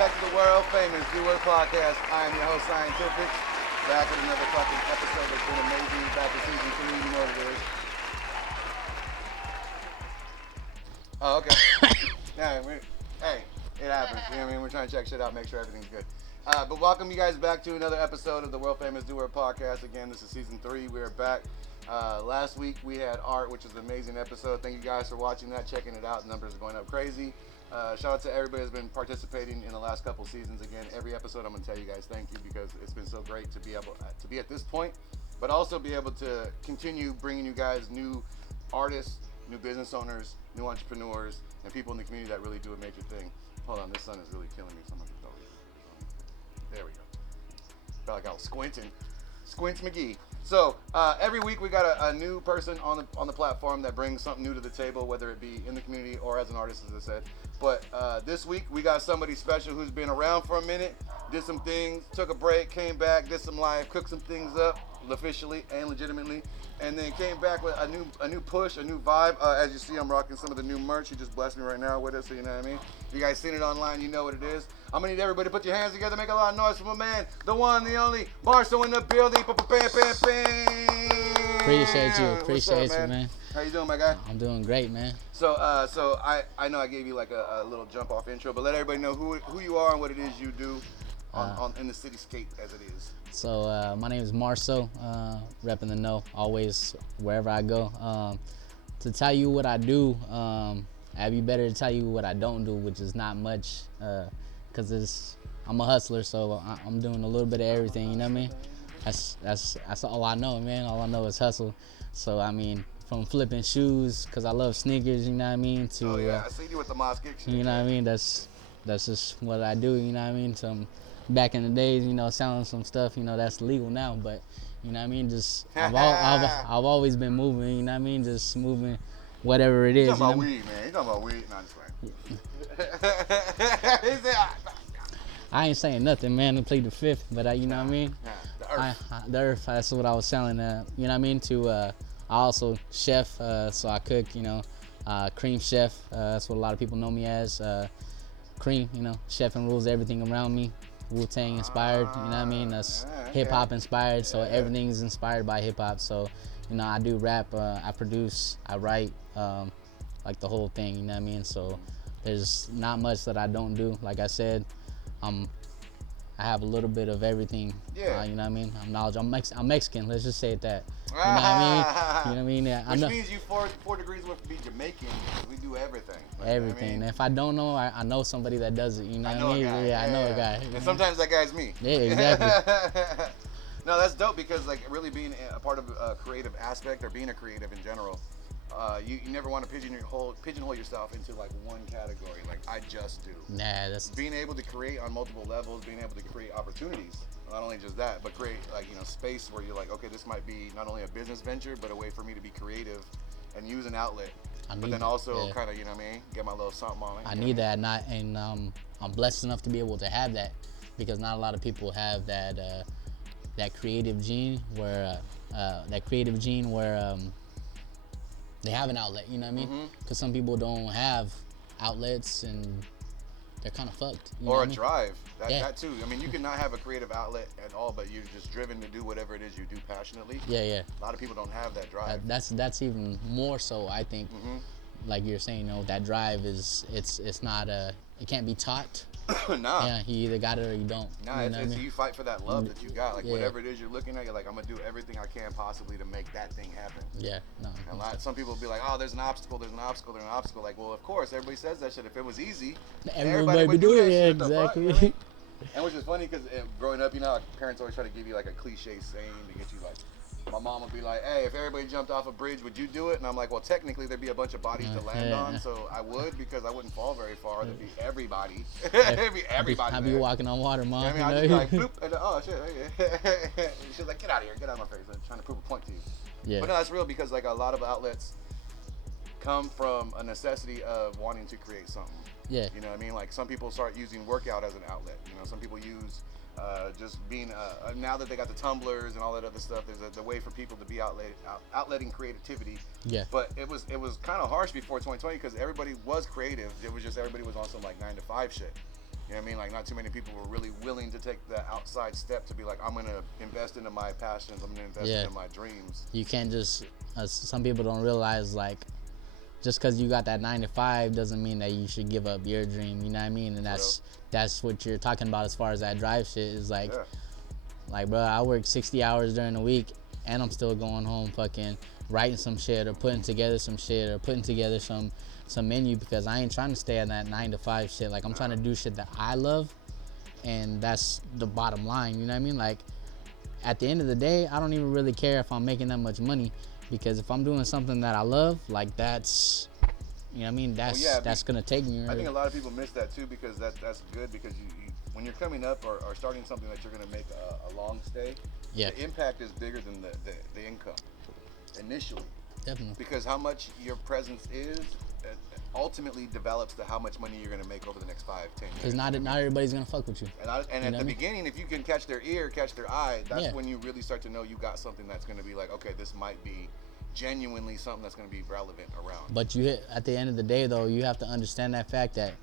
back to the world famous Do What Podcast. I am your host, Scientifixxx, back with another fucking episode that's been amazing. Back in season 3, you know what it is. Oh, okay. Hey, it happens. You know what I mean? We're trying to check shit out, make sure everything's good. But welcome you guys back to another episode of the world famous Do What Podcast. Again, this is season 3. We're back. Last week we had Art, which was an amazing episode. Thank you guys for watching that, checking it out. The numbers are going up crazy. Shout out to everybody that's been participating in the last couple seasons. Again, every episode I'm going to tell you guys thank you because it's been so great to be able to be at this point, but also be able to continue bringing you guys new artists, new business owners, new entrepreneurs, and people in the community that really do a major thing. Hold on, this sun is really killing me. So I'm going to go here. There we go. Felt like I was squinting. Squints McGee. So every week we got a new person on the platform that brings something new to the table, whether it be in the community or as an artist, as I said. But this week we got somebody special who's been around for a minute, did some things, took a break, came back, did some live, cooked some things up officially and legitimately, and then came back with a new push, a new vibe. As you see, I'm rocking some of the new merch. He just blessed me right now with it, so you know what I mean. If you guys seen it online, you know what it is. I'm gonna need everybody to put your hands together, make a lot of noise for my man, the one, the only, MArso in the building. Bam, bam, bam. Appreciate you, man. How you doing, my guy? I'm doing great, man. So I know I gave you like a little jump off intro, but let everybody know who you are and what it is you do in the cityscape as it is. So my name is MArso, repping the know, always wherever I go. To tell you what I do, I'd be better to tell you what I don't do, which is not much, because I'm a hustler, so I'm doing a little bit of everything. You know what I mean? That's all I know, man. All I know is hustle. So I mean, from flipping shoes, cause I love sneakers. You know what I mean? To I see you with the mosque kicks. You know what I mean? That's just what I do. You know what I mean? Some back in the days, you know, selling some stuff. You know, that's legal now, but you know what I mean? Just I've always been moving. You know what I mean? Just moving, whatever it is. You talking about weed, man? You talking about weed? No, I'm just playing. I ain't saying nothing, man. I plead the fifth, but you know what I mean? The earth, that's what I was selling. You know what I mean? I also chef, so I cook, you know, cream chef. That's what a lot of people know me as. Cream, you know, chef and rules everything around me. Wu-Tang inspired, you know what I mean? That's hip hop inspired, so everything is inspired by hip hop. So, you know, I do rap, I produce, I write, like the whole thing, you know what I mean? So there's not much that I don't do. Like I said, I have a little bit of everything. Yeah. You know what I mean? I'm knowledgeable. I'm Mexican. Let's just say it that. You know what I mean? You know what I mean? Yeah, Which means you four degrees worth to be Jamaican because we do everything. Like, everything. You know what I mean? If I don't know, I know somebody that does it. You know what I mean? I know a guy. And sometimes that guy's me. Yeah, exactly. No, that's dope because like really being a part of a creative aspect or being a creative in general, you never want to pigeonhole yourself into like one category. Like I just do. Nah, that's being able to create on multiple levels, being able to create opportunities. Not only just that, but create like space where you're like, okay, this might be not only a business venture, but a way for me to be creative and use an outlet. But then also kind of you know what I mean, get my little something on it. I need that, and I'm blessed enough to be able to have that because not a lot of people have that creative gene where they have an outlet, you know what I mean? Because some people don't have outlets and they're kind of fucked. Or a drive, that too. I mean, you can not have a creative outlet at all, but you're just driven to do whatever it is you do passionately. Yeah. A lot of people don't have that drive. That's even more so, I think. Like you're saying, you know, that drive it's not it can't be taught. Nah. Yeah, you either got it or you don't. Nah, you know it's you fight for that love that you got. Like whatever it is you're looking at, you're like, I'm gonna do everything I can possibly to make that thing happen. Yeah, no. And some people will be like, oh, there's an obstacle. Like, well, of course, everybody says that shit. If it was easy, everybody would do it. Yeah, exactly. Fuck, really? And which is funny because growing up, you know, parents always try to give you like a cliche saying to get you like. My mom would be like, hey, if everybody jumped off a bridge, would you do it? And I'm like, well, technically, there'd be a bunch of bodies to land on, so I would because I wouldn't fall very far. There'd be everybody. There'd be everybody. I'd be walking on water, Mom. I mean, I'd just be like, bloop, and oh, shit. She's like, get out of here. Get out of my face. I'm trying to prove a point to you. Yeah. But no, that's real because, like, a lot of outlets come from a necessity of wanting to create something. Yeah. You know what I mean? Like, some people start using workout as an outlet. You know, some people use just being now that they got the tumblers and all that other stuff, there's a way for people to be outletting creativity. Yeah. But it was kind of harsh before 2020 because everybody was creative. It was just everybody was on some like 9 to 5 shit. You know what I mean? Like, not too many people were really willing to take the outside step to be like, I'm gonna invest into my passions. I'm gonna invest into my dreams. You can't just. Some people don't realize, like, just because you got that 9 to 5 doesn't mean that you should give up your dream. You know what I mean? And that's what you're talking about as far as that drive shit is like. Like, bro, I work 60 hours during the week, and I'm still going home fucking writing some shit or putting together some shit or putting together some menu, because I ain't trying to stay on that 9 to 5 shit. Like, I'm trying to do shit that I love, and that's the bottom line. You know what I mean? Like, at the end of the day, I don't even really care if I'm making that much money, because if I'm doing something that I love, like, that's, you know what I mean? That's gonna take me. I think a lot of people miss that too, because that's good, because you when you're coming up or starting something that you're gonna make a long stay, the impact is bigger than the income initially. Definitely. Because how much your presence is ultimately develops to how much money you're gonna make over the next 5-10 years. Because not everybody's gonna fuck with you. And at the beginning, if you can catch their ear, catch their eye, that's when you really start to know you got something that's gonna be like, okay, this might be genuinely something that's gonna be relevant around. But at the end of the day, though, you have to understand that fact that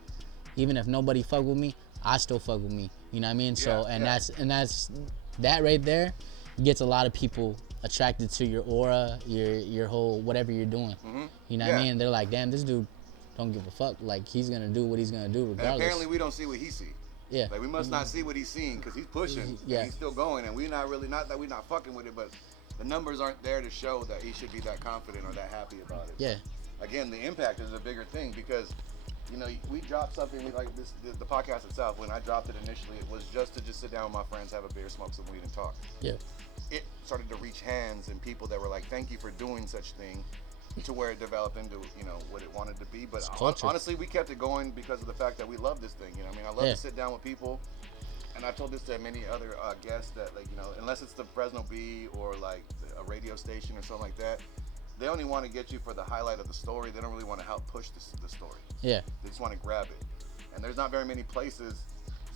even if nobody fuck with me, I still fuck with me. You know what I mean? So that's that right there gets a lot of people attracted to your aura, your whole whatever you're doing. Mm-hmm. You know what I mean? They're like, damn, this dude don't give a fuck. Like, he's gonna do what he's gonna do regardless. And apparently, we don't see what he see. Yeah. Like, we must not see what he's seeing, because he's pushing. And he's still going, and we're not really, not that we're not fucking with it, but the numbers aren't there to show that he should be that confident or that happy about it. Yeah. Again, the impact is a bigger thing, because, you know, we dropped something like this, the podcast itself. When I dropped it initially, it was just to sit down with my friends, have a beer, smoke some weed, and talk. Yeah. It started to reach hands and people that were like, thank you for doing such thing, to where it developed into, you know, what it wanted to be. But honestly, we kept it going because of the fact that we love this thing. You know what I mean? I love to sit down with people, and I've told this to many other guests that, like, you know, unless it's the Fresno Bee or like a radio station or something like that, they only want to get you for the highlight of the story. They don't really want to help push the story. Yeah. They just want to grab it. And there's not very many places,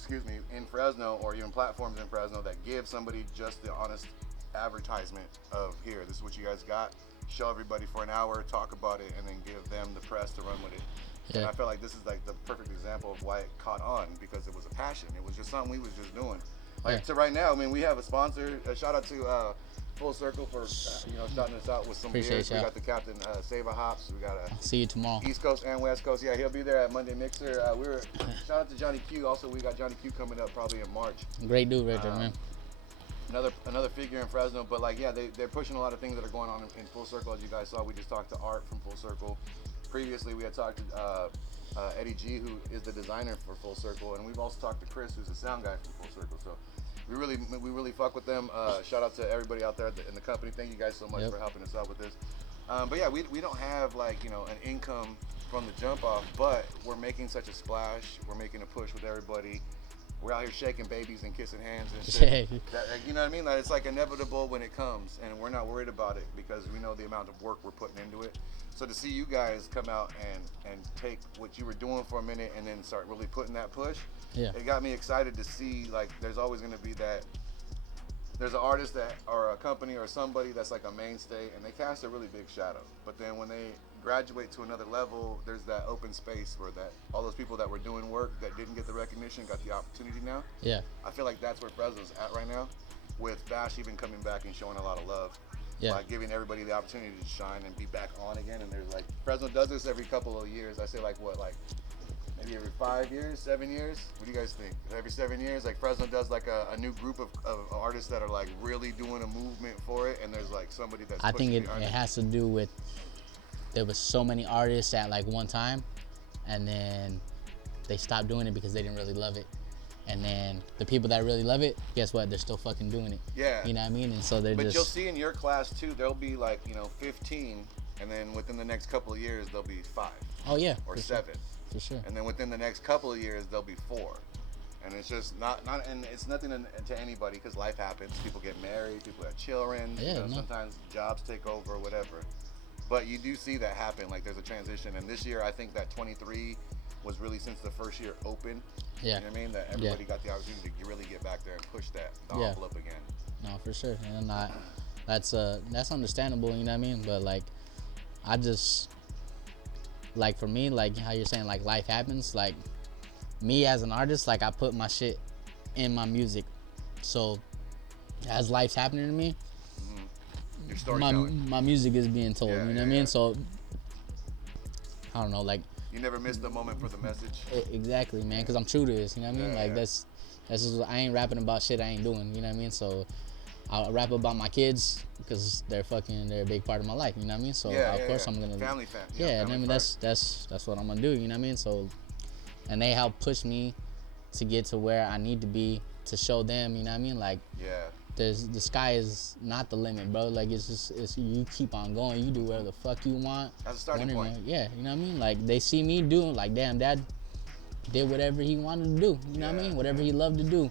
in Fresno, or even platforms in Fresno, that give somebody just the honest advertisement of, here, this is what you guys got. Show everybody for an hour, talk about it, and then give them the press to run with it. Yeah. And I feel like this is like the perfect example of why it caught on, because it was a passion. It was just something we was just doing. Like, so right now, I mean, we have a sponsor. A shout out to Full Circle for shouting us out with some beers. We got the captain, Save a Hops. We got see you tomorrow. East Coast and West Coast. Yeah, he'll be there at Monday Mixer. Shout out to Johnny Q. Also, we got Johnny Q coming up probably in March. Great dude right there, man. Another figure in Fresno, but like, yeah, they're pushing a lot of things that are going on in Full Circle. As you guys saw, we just talked to Art from Full Circle. Previously, we had talked to Eddie G, who is the designer for Full Circle, and we've also talked to Chris, who's the sound guy from Full Circle. So we really fuck with them. Shout out to everybody out there in the company. Thank you guys so much for helping us out with this. But yeah, we don't have, like, you know, an income from the jump off, but we're making such a splash. We're making a push with everybody. We're out here shaking babies and kissing hands and shit. That, you know what I mean? Like, it's like inevitable when it comes, and we're not worried about it because we know the amount of work we're putting into it. So to see you guys come out and take what you were doing for a minute and then start really putting that push, it got me excited to see, like, there's always going to be that, there's an artist that, or a company or somebody that's like a mainstay, and they cast a really big shadow. But then when they graduate to another level, there's that open space where that all those people that were doing work that didn't get the recognition got the opportunity now. Yeah. I feel like that's where Fresno's at right now, with Bash even coming back and showing a lot of love. Yeah. By giving everybody the opportunity to shine and be back on again. And there's like, Fresno does this every couple of years. I say, like, what, like maybe every 5 years, 7 years? What do you guys think? Every 7 years, like, Fresno does like a new group of artists that are like really doing a movement for it, and there's like somebody that's I think it has to do with, there was so many artists at like one time, and then they stopped doing it because they didn't really love it. And then the people that really love it, guess what? They're still fucking doing it. Yeah. You know what I mean? And so But you'll see in your class too, there'll be like, 15, and then within the next couple of years, there'll be 5. Oh yeah. Or 7. Sure. For sure. And then within the next couple of years, there'll be 4. And it's just not, and it's nothing to anybody, because life happens. People get married, people have children. Yeah, sometimes jobs take over, whatever. But you do see that happen. Like, there's a transition. And this year, I think that 23 was really since the first year open. Yeah. You know what I mean? That everybody got the opportunity to really get back there and push that envelope again. No, for sure. And that's understandable, you know what I mean? But like, I just, like, for me, like how you're saying, like, life happens, like, me as an artist, like I put my shit in my music. So as life's happening to me, your storytelling. My music is being told. You know what I mean? So I don't know, like you never miss the moment for the message. Exactly, man, because I'm true to this. You know what I mean? Like that's just, I ain't rapping about shit I ain't doing. You know what I mean? So I rap about my kids because they're a big part of my life. You know what I mean? So of course I'm gonna family. Yeah, and I mean that's what I'm gonna do. You know what I mean? So, and they help push me to get to where I need to be to show them. You know what I mean? Like the sky is not the limit, bro. Like it's you keep on going. You do whatever the fuck you want. That's a starting point. Yeah, you know what I mean? Like they see me doing, like, damn, dad did whatever he wanted to do. You know what I mean? Whatever he loved to do,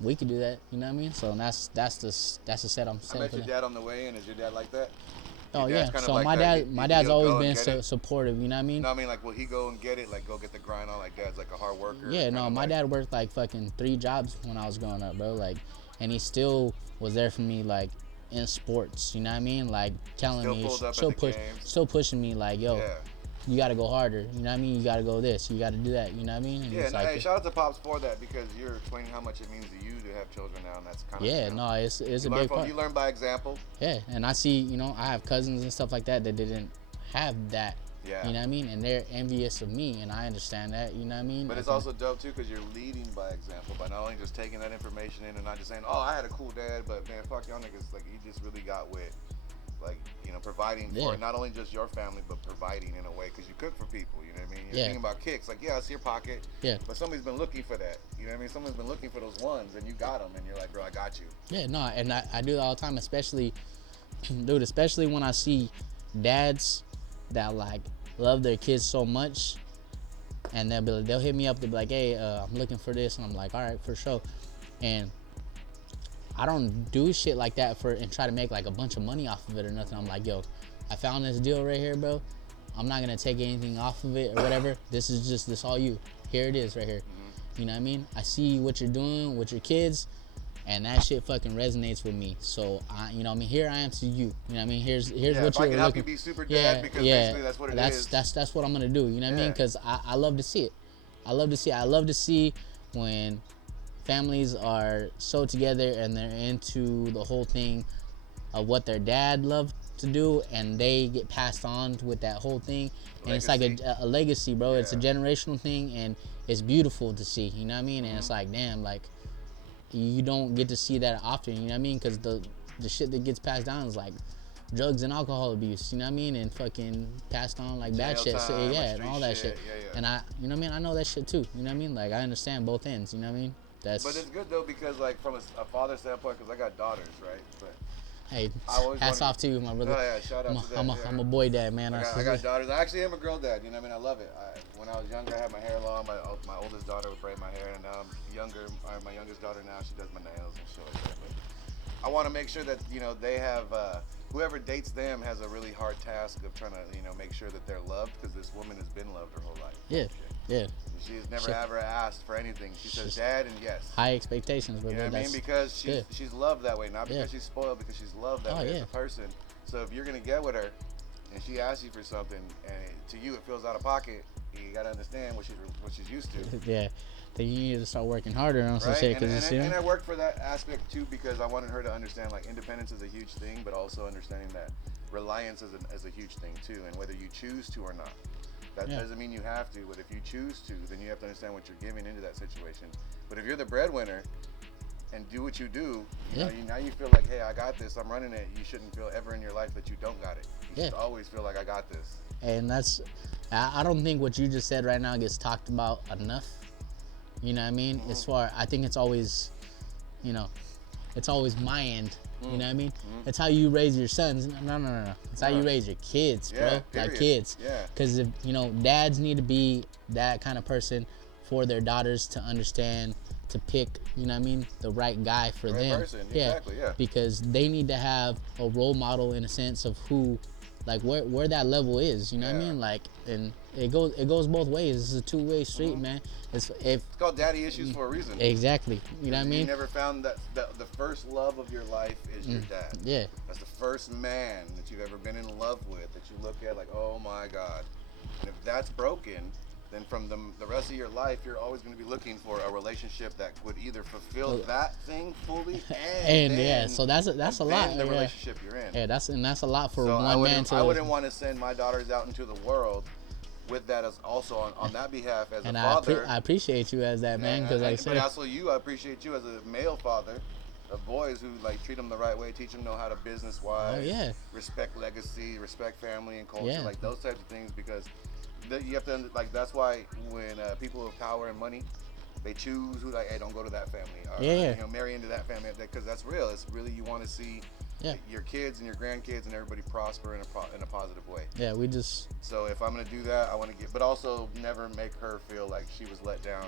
we could do that. You know what I mean? So that's the set I'm setting. I met your dad on the way in. Is your dad like that? Oh yeah. So like my dad's always been supportive. You know what I mean? No, I mean, like, will he go and get it? Like, go get the grind on? Like, dad's like a hard worker. Yeah, no, my dad worked like fucking 3 jobs when I was growing up, bro. Like, and he still was there for me, like, in sports. You know what I mean? Like, telling me, still pushing me, like, yo, you gotta go harder. You know what I mean? You gotta go this. You gotta do that. You know what I mean? And it's like, hey, shout out to Pops for that, because you're explaining how much it means to you to have children now, and that's kind of it's a big part. You learn by example. Yeah, and I see, you know, I have cousins and stuff like that didn't have that. Yeah. You know what I mean? And they're envious of me, and I understand that. You know what I mean? But it's also dope too, because you're leading by example, by not only just taking that information in and not just saying, oh, I had a cool dad, but man, fuck y'all niggas. Like, you just really got with, like, you know, providing for not only just your family, but providing in a way, because you cook for people. You know what I mean? You're thinking about kicks, like, it's your pocket. Yeah. But somebody's been looking for that. You know what I mean? Someone's been looking for those ones, and you got them, and you're like, bro, I got you. Yeah, no, and I do that all the time, especially when I see dads that, like, love their kids so much, and they'll hit me up, they'll be like, hey, I'm looking for this, and I'm like, all right, for sure. And I don't do shit like that and try to make like a bunch of money off of it or nothing. I'm like, yo, I found this deal right here, bro. I'm not gonna take anything off of it or whatever. This all you. Here it is right here. You know what I mean? I see what you're doing with your kids, and that shit fucking resonates with me. So you know what I mean? Here I am to you. You know what I mean? Here's what you're looking. Help you be super dad, because basically that's what it is. That's what I'm gonna do. You know what I mean? Because I love to see it. I love to see when families are so together and they're into the whole thing of what their dad loved to do, and they get passed on with that whole thing, and it's like a legacy, bro. It's a generational thing, and it's beautiful to see. You know what I mean? And it's like, damn, like, you don't get to see that often. You know what I mean? Because the shit that gets passed down is like drugs and alcohol abuse. You know what I mean? And fucking passed on like bad shit. So, and all that shit. And you know what I mean? I know that shit too. You know what I mean? Like, I understand both ends. You know what I mean? But it's good though, because like from a father standpoint, because I got daughters, right? But hey, hats off to you, my brother. Oh yeah, shout out to that. I'm a boy dad, man. I got daughters. I actually am a girl dad. You know what I mean? I love it. When I was younger, I had my hair long. My oldest daughter would braid my hair, and now I'm younger. My youngest daughter now, she does my nails and shit like that. But I want to make sure that, you know, they have whoever dates them has a really hard task of trying to, you know, make sure that they're loved, because this woman has been loved her whole life. Yeah. She has never ever asked for anything. She says dad and yes. High expectations, bro. You know what I mean? Because she's loved that way, not because she's spoiled, because she's loved that way as a person. So if you're gonna get with her and she asks you for something, and to you it feels out of pocket, you gotta understand what she's used to. Yeah. Then you need to start working harder on some shit. And I worked for that aspect too, because I wanted her to understand, like, independence is a huge thing, but also understanding that reliance is a huge thing too, and whether you choose to or not. That doesn't mean you have to, but if you choose to, then you have to understand what you're giving into that situation. But if you're the breadwinner and do what you do, now you feel like, hey, I got this, I'm running it. You shouldn't feel ever in your life that you don't got it. You should always feel like, I got this. And I don't think what you just said right now gets talked about enough. You know what I mean? As far, I think it's always, you know, it's always my end. You know what I mean? It's how you raise your sons. No. It's how you raise your kids, bro. Like kids. Because if, you know, dads need to be that kind of person for their daughters to understand, to pick, you know what I mean, the right guy for them. Exactly, Because they need to have a role model in a sense of who, like, where that level is. You know what I mean? Like, and it goes both ways. It's a two-way street, man. It's called daddy issues for a reason. Exactly. You know what I mean? You never found that the first love of your life is your dad. Yeah. That's the first man that you've ever been in love with, that you look at like, oh my God. And if that's broken, then from the rest of your life, you're always going to be looking for a relationship that would either fulfill that thing fully and yeah, so that's a lot. The relationship you're in. Yeah, that's a lot for so one man to. I wouldn't want to send my daughters out into the world with that as also on that behalf as a father. I appreciate you as that man, because like I said, but also I appreciate you as a male father of boys who like treat them the right way, teach them know how to business wise, respect legacy, respect family and culture, like those types of things, because you have to like that's why when people with power and money, they choose who like, hey, don't go to that family, or you know, marry into that family, because that's real. It's really, you want to see your kids and your grandkids and everybody prosper in a positive way. Yeah, we just. So if I'm gonna do that, I want to get, but also never make her feel like she was let down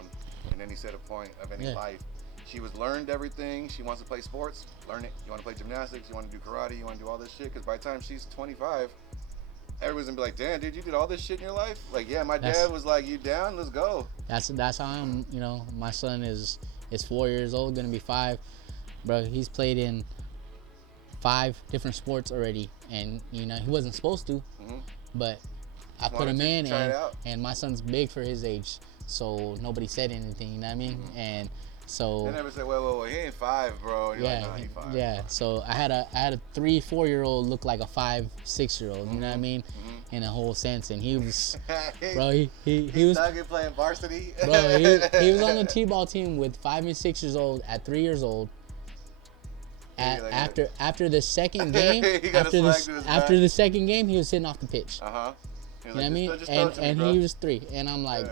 in any set of point of any life. She was learned everything. She wants to play sports, learn it. You want to play gymnastics, you want to do karate, you want to do all this shit. Because by the time she's 25, everyone's gonna be like, damn, dude, you did all this shit in your life? Like, yeah, my dad was like, you down? Let's go. That's how I'm, you know, my son is 4 years old, gonna be 5. Bro, he's played in 5 different sports already. And, you know, he wasn't supposed to, but I put him in, and my son's big for his age. So nobody said anything, you know what I mean? And so they never said, well, he ain't 5, bro. And you're like, nah, he's 5. Yeah. So I had a 3-4-year-old look like a 5-6-year-old. You know what I mean? In a whole sense, and he was, bro. He was playing varsity. Bro, he was on the t-ball team with 5 and 6 years old at 3 years old. After the second game, after the second game, he was sitting off the pitch. You know what I mean? And he was 3, and I'm like,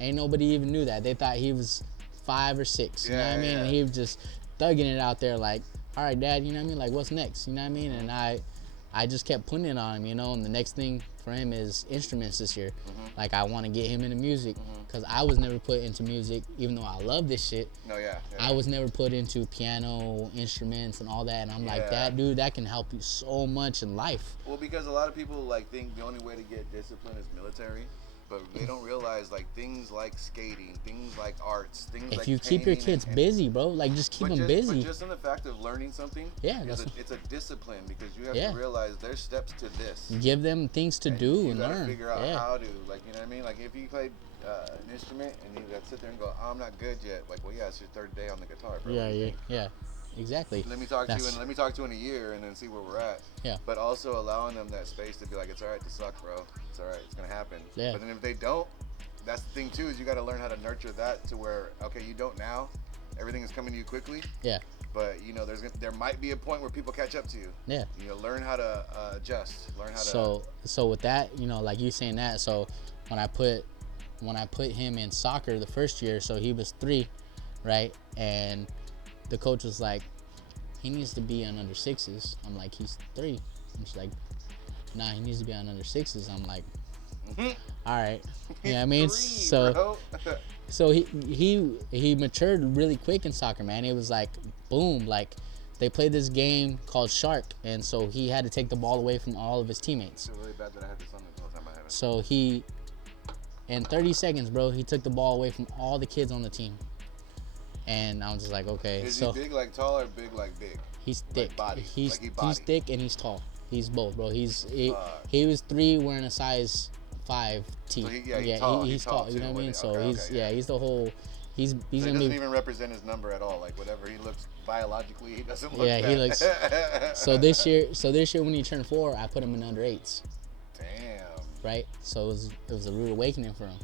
ain't nobody even knew that. They thought he was 5 or 6, you know what I mean? And he was just thugging it out there like, all right, Dad, you know what I mean? Like, what's next? You know what I mean? And I just kept putting it on him, you know, and the next thing for him is instruments this year. Like, I want to get him into music, because I was never put into music, even though I love this shit. I was never put into piano, instruments, and all that, and I'm like, that dude, that can help you so much in life. Well, because a lot of people, like, think the only way to get discipline is military. But they don't realize, like, things like skating, things like arts, things like. If you keep your kids busy, bro, like, just keep them busy. But just in the fact of learning something, it's a discipline, because you have to realize there's steps to this. Give them things to do and learn. You gotta figure out how to, like, you know what I mean? Like, if you played an instrument and you gotta sit there and go, oh, I'm not good yet. Like, well, yeah, it's your 3rd day on the guitar, bro. Yeah. Exactly. Let me talk to you in a year, and then see where we're at. Yeah. But also allowing them that space to be like, it's all right to suck, bro. It's all right. It's gonna happen. Yeah. But then if they don't, that's the thing too, is you got to learn how to nurture that to where, okay, you don't now, everything is coming to you quickly. Yeah. But you know, there might be a point where people catch up to you. Yeah. You know, learn how to adjust. Learn how to. So with that, you know, like you saying that, so when I put him in soccer the first year, so he was 3, right, and the coach was like, he needs to be on under 6s. I'm like, he's 3. And she's like, nah, he needs to be on under 6s. I'm like, all right. You know what I mean? 3, so he matured really quick in soccer, man. It was like, boom, like they played this game called Shark, and so he had to take the ball away from all of his teammates. It's really bad that I had this on the whole time I have it. So in 30 seconds, bro, he took the ball away from all the kids on the team. And I was just like, okay. Is he big like tall or big like big? He's thick. Like body. He's thick and he's tall. He's both, bro. He was 3 wearing a size 5 T. So he's tall. You know what I mean? So he's the whole. He's so he doesn't even represent his number at all. Like whatever he looks biologically, he doesn't look. Yeah, he looks. So this year when he turned 4, I put him in under 8s. Damn. Right. So it was a rude awakening for him.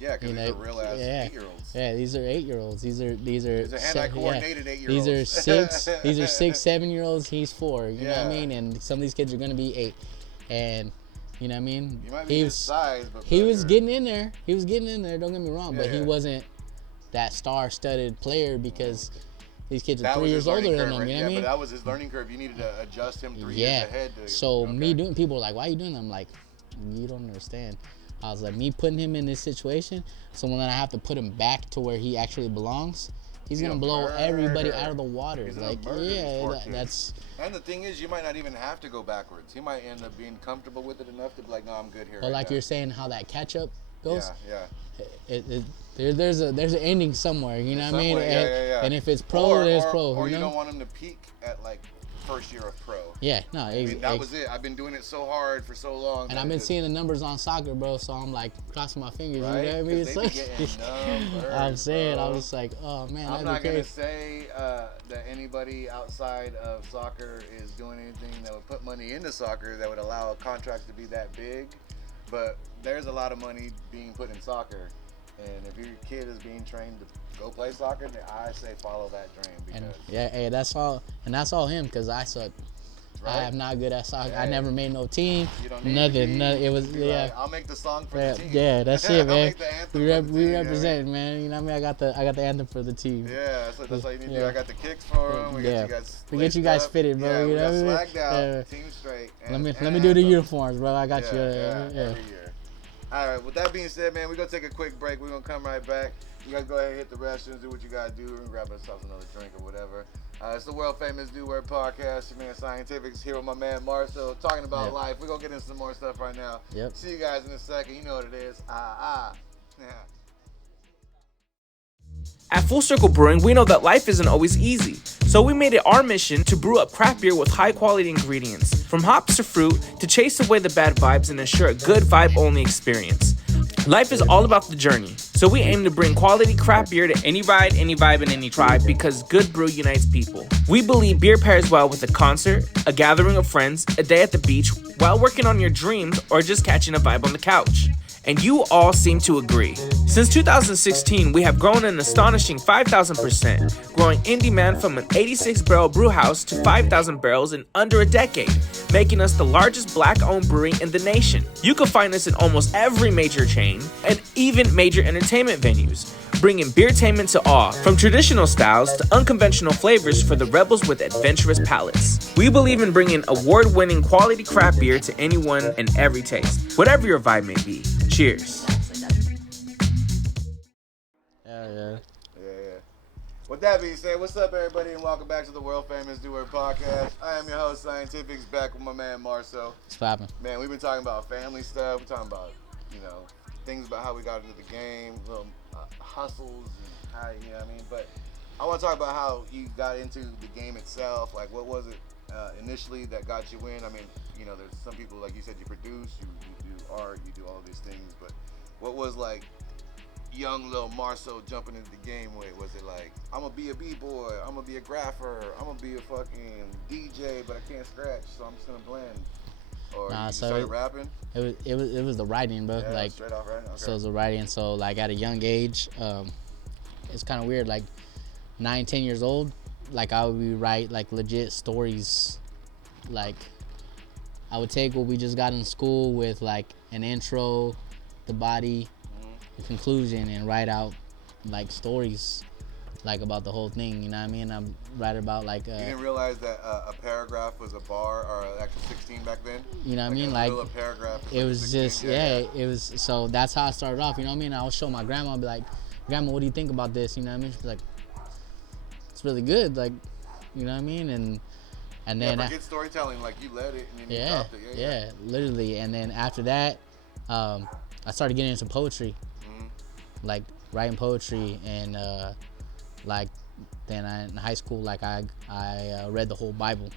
Yeah, because these are real ass 8-year-olds. Yeah, these are 8-year-olds. These are hand-eye coordinated 8-year-olds. These are 6, 7-year-olds. He's 4. You know what I mean? And some of these kids are gonna be 8. And you know what I mean? You might be his size, but he was getting in there. He was getting in there. Don't get me wrong, but he wasn't that star-studded player because these kids are 3 years older than him. You know what I mean? But that was his learning curve. You needed to adjust him 3 years ahead. People were like, "Why are you doing that?" I'm like, "You don't understand." I was like, me putting him in this situation, so when I have to put him back to where he actually belongs, he's gonna blow everybody out of the water. He's like, that's. And the thing is, you might not even have to go backwards. He might end up being comfortable with it enough to be like, no, I'm good here. But like you're saying, how that catch up goes. Yeah. There's an ending somewhere. You know what I mean? And if it's pro, there's pro. Or you don't want him to peak at like first year of pro. Yeah, no, I mean, that was it. I've been doing it so hard for so long. And I've been seeing the numbers on soccer, bro. So I'm like crossing my fingers. Right? You know what I mean? They be getting numbers, I'm saying, bro. I was like, oh man, I'm that'd not be gonna crazy. say that anybody outside of soccer is doing anything that would put money into soccer that would allow a contract to be that big, but there's a lot of money being put in soccer, and if your kid is being trained to go play soccer, then I say follow that dream. Because And yeah, hey, that's all him, because I suck. right? I am not good at soccer. Yeah. I never made no team. You don't need Nothing. to be, It was like, I'll make the song for the team. Yeah, that's it, I'll man. make the anthem We for the team, represent, man. You know what I mean? I got the anthem for the team. Yeah, that's all you need to do. I got the kicks for them. We get you guys fitted, bro. Yeah, you we know got what I mean? swagged out, team straight. And, let me do the uniforms, bro. I got you. Every year. All right, with that being said, man, we're going to take a quick break. We're going to come right back. You guys go ahead and hit the restrooms, do what you got to do, and grab ourselves another drink or whatever. It's the world famous Do Word podcast. Your man Scientifixxx here with my man MArso, talking about life. We're going to get into some more stuff right now. Yep. See you guys in a second. You know what it is. Yeah. At Full Circle Brewing, we know that life isn't always easy, so we made it our mission to brew up craft beer with high-quality ingredients, from hops to fruit, to chase away the bad vibes and ensure a good vibe-only experience. Life is all about the journey, so we aim to bring quality craft beer to any ride, any vibe, and any tribe, because good brew unites people. We believe beer pairs well with a concert, a gathering of friends, a day at the beach, while working on your dreams, or just catching a vibe on the couch. And you all seem to agree. Since 2016, we have grown an astonishing 5,000%, growing in demand from an 86-barrel brew house to 5,000 barrels in under a decade, making us the largest black-owned brewery in the nation. You can find us in almost every major chain and even major entertainment venues, bringing beertainment to all, from traditional styles to unconventional flavors for the rebels with adventurous palates. We believe in bringing award-winning quality craft beer to anyone and every taste, whatever your vibe may be. Cheers. Yeah. With that being said, what's up, everybody, and welcome back to the world famous Do Word podcast. I am your host, Scientifixxx, back with my man MArso. It's popping. Man, we've been talking about family stuff. We're talking about, things about how we got into the game, little hustles, and how, you know what I mean? But I want to talk about how you got into the game itself. Like, what was it initially that got you in? I mean, there's some people, like you said, you produce, you do art, you do all these things, but what was, like, young little MArso jumping into the game with? Was it like, I'm gonna be a b-boy, I'm gonna be a grapher, I'm gonna be a fucking DJ, but I can't scratch, so I'm just gonna blend? Or you started rapping? It was the writing, bro. Yeah, like straight off writing. Okay. So it was the writing. So like at a young age, it's kind of weird. Like 9, 10 years old, like I would write like legit stories. Like I would take what we just got in school with like an intro, the body, the conclusion, and write out like stories like about the whole thing, you know what I mean? I'm write about like you didn't realize that a paragraph was a bar or an actual 16 back then? You know what I mean? Like a paragraph it was 16? just it was. So that's how I started off, you know what I mean? I would show my grandma, I'd be like, Grandma, what do you think about this? You know what I mean? She'd be like, it's really good, like, you know what I mean? And then forget storytelling, like you led it and then you dropped it. Yeah, literally. And then after that, I started getting into poetry, like writing poetry, and like then in high school, like I read the whole Bible,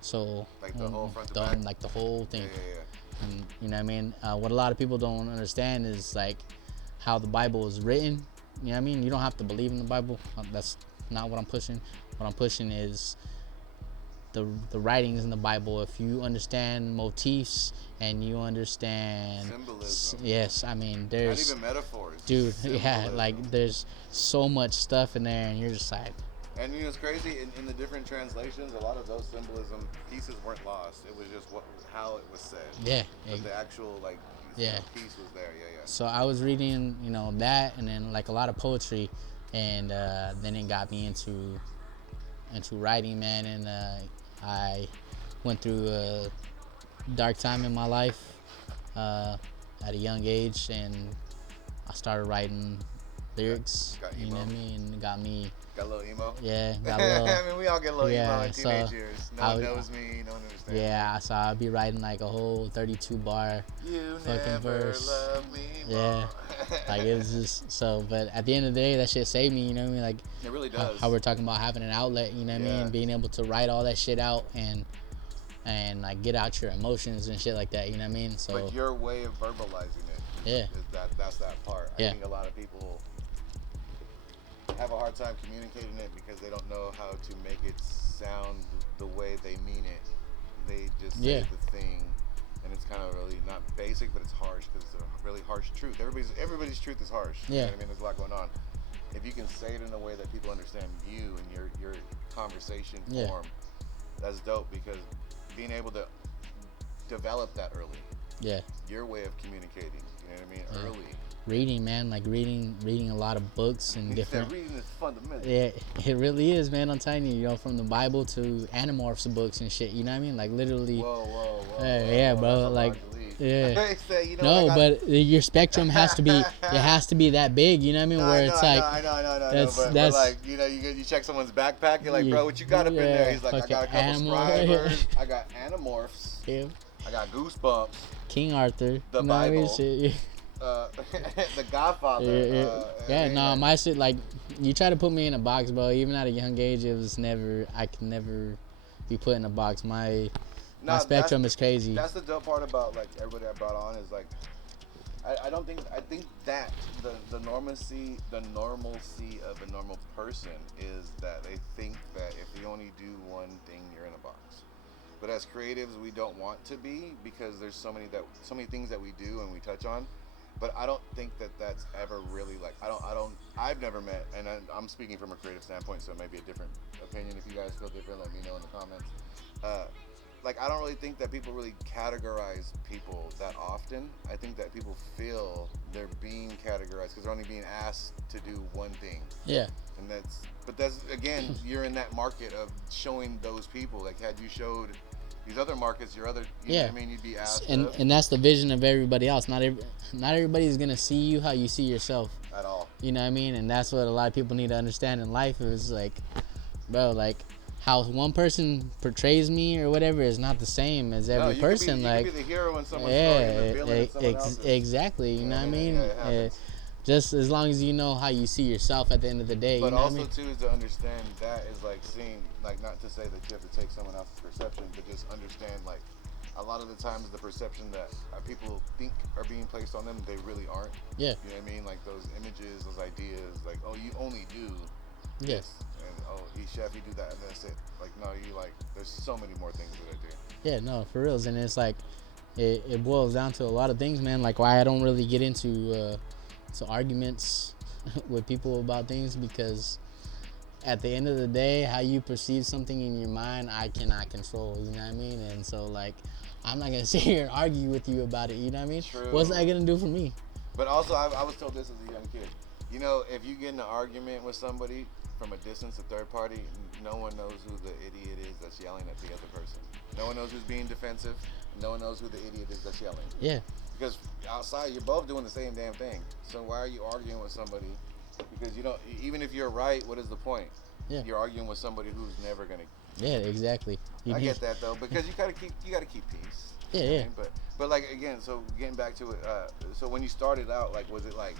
so like the whole front to back, like the whole thing. Yeah. And you know what I mean? What a lot of people don't understand is like how the Bible is written. You know what I mean? You don't have to believe in the Bible. That's not what I'm pushing. What I'm pushing is the writings in the Bible. If you understand motifs and you understand symbolism, yes, I mean there's not even metaphors, dude. symbolism. Yeah, like there's so much stuff in there, and you're just like. And it's crazy in the different translations. A lot of those symbolism pieces weren't lost. It was just how it was said. Yeah. But the actual piece was there. Yeah. So I was reading, that, and then like a lot of poetry, and then it got me into writing, man. And I went through a dark time in my life at a young age, and I started writing lyrics. Got you know emo. what I mean? Got me. Got a little emo. Yeah, got a little. I mean, we all get a little emo in so teenage years. No one knows me. No one understands. Yeah, so I'll be writing like a whole 32 bar You fucking never verse. love me more. Yeah, like it was just so. But at the end of the day, that shit saved me. You know what I mean? Like It really does. how we're talking about having an outlet. You know what I mean? Being able to write all that shit out and like get out your emotions and shit like that. You know what I mean? So. But your way of verbalizing it. Yeah. That's that part. I Yeah. think a lot of people have a hard time communicating it because they don't know how to make it sound the way they mean it. They just say the thing, and it's kind of really not basic, but it's harsh because it's a really harsh truth. Everybody's truth is harsh. You know what I mean? There's a lot going on. If you can say it in a way that people understand you and your conversation form, that's dope because being able to develop that early. Yeah. Your way of communicating. You know what I mean? Early. Reading, man, like reading a lot of books and different. Reading is fundamental. Yeah, it really is, man. I'm telling you, from the Bible to MArso books and shit. You know what I mean? Like literally. Whoa. Yeah, bro. Like, yeah. No, but your spectrum has to be. It has to be that big. You know what I mean? Where it's like. I know. But like, you check someone's backpack. You're like, bro, what you got up in there? He's like, I got a couple Scribers. I got Animorphs. Yeah. I got Goosebumps. King Arthur. The Bible. The Godfather. My shit, like, you try to put me in a box, bro. Even at a young age, I can never be put in a box. My spectrum is crazy. That's the dope part about, like, everybody I brought on is, like, I think that the normalcy of a normal person is that they think that if you only do one thing, you're in a box. But as creatives, we don't want to be because there's so many things that we do and we touch on. But I don't think that that's ever really like I've never met, and I'm speaking from a creative standpoint, so it may be a different opinion. If you guys feel different, let me know in the comments. Like I don't really think that people really categorize people that often. I think that people feel they're being categorized because they're only being asked to do one thing. Yeah. And that's again, you're in that market of showing those people. Like had you showed these other markets, you know what I mean, you'd be asked. And that's the vision of everybody else. Not everybody's gonna see you how you see yourself. At all. You know what I mean? And that's what a lot of people need to understand in life is like, bro, like how one person portrays me or whatever is not the same as every person. You like, could be the hero in someone's story and the villain in someone else's. Exactly. You know what I mean? Just as long as you know how you see yourself at the end of the day. But you know also what I mean? too is to understand that is like seeing, like not to say that you have to take someone else's perception, but just understand like a lot of the times the perception that people think are being placed on them, they really aren't. Yeah. You know what I mean? Like those images, those ideas, like, oh, you only do this. And oh, he's chef, you do that, and that's it. Like, no, you like, there's so many more things that I do. Yeah, no, for reals. And it's like, it boils down to a lot of things, man. Like why I don't really get into arguments with people about things, because at the end of the day, how you perceive something in your mind, I cannot control, you know what I mean? And so like, I'm not gonna sit here and argue with you about it, you know what I mean? True. What's that gonna do for me? But also, I was told this as a young kid. You know, if you get in an argument with somebody from a distance, a third party, no one knows who the idiot is that's yelling at the other person. No one knows who's being defensive. No one knows who the idiot is that's yelling. Yeah. Because outside, you're both doing the same damn thing. So why are you arguing with somebody? Because you don't. Even if you're right, what is the point? Yeah. You're arguing with somebody who's never gonna. Yeah, exactly. I get that though, because you gotta keep peace. Yeah, yeah. But like again, so getting back to it. So when you started out, like, was it like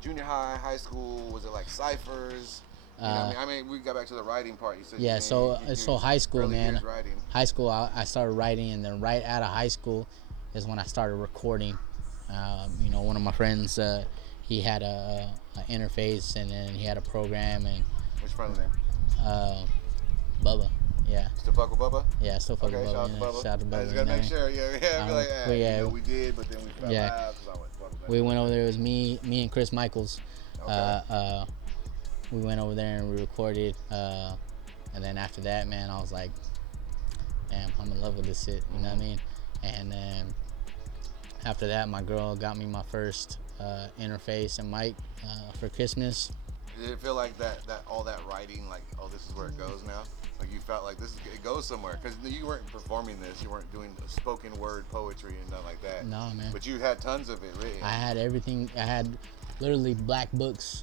junior high, high school? Was it like ciphers? You know what I mean, we got back to the writing part. You said yeah. So high school, man. High school, I started writing, and then right out of high school is when I started recording. You know, one of my friends, he had a interface, and then he had a program. And which friend's name? Bubba. Yeah. Still fuck with Bubba? Yeah, still fuck with Bubba. Shout out to Bubba. Shout out to Bubba. I just gotta make sure. Yeah. Be like, you know, we did, but then we fell out. We went over there. It was me and Chris Michaels. Okay. We went over there and we recorded. And then after that, man, I was like, damn, I'm in love with this shit. You know what I mean? And then after that, my girl got me my first interface and mic for Christmas. Did it feel like that all that writing, like, oh, this is where it goes now? Like you felt like it goes somewhere? Because you weren't performing this, you weren't doing spoken word poetry and nothing like that. No, man. But you had tons of it written. I had everything. I had literally black books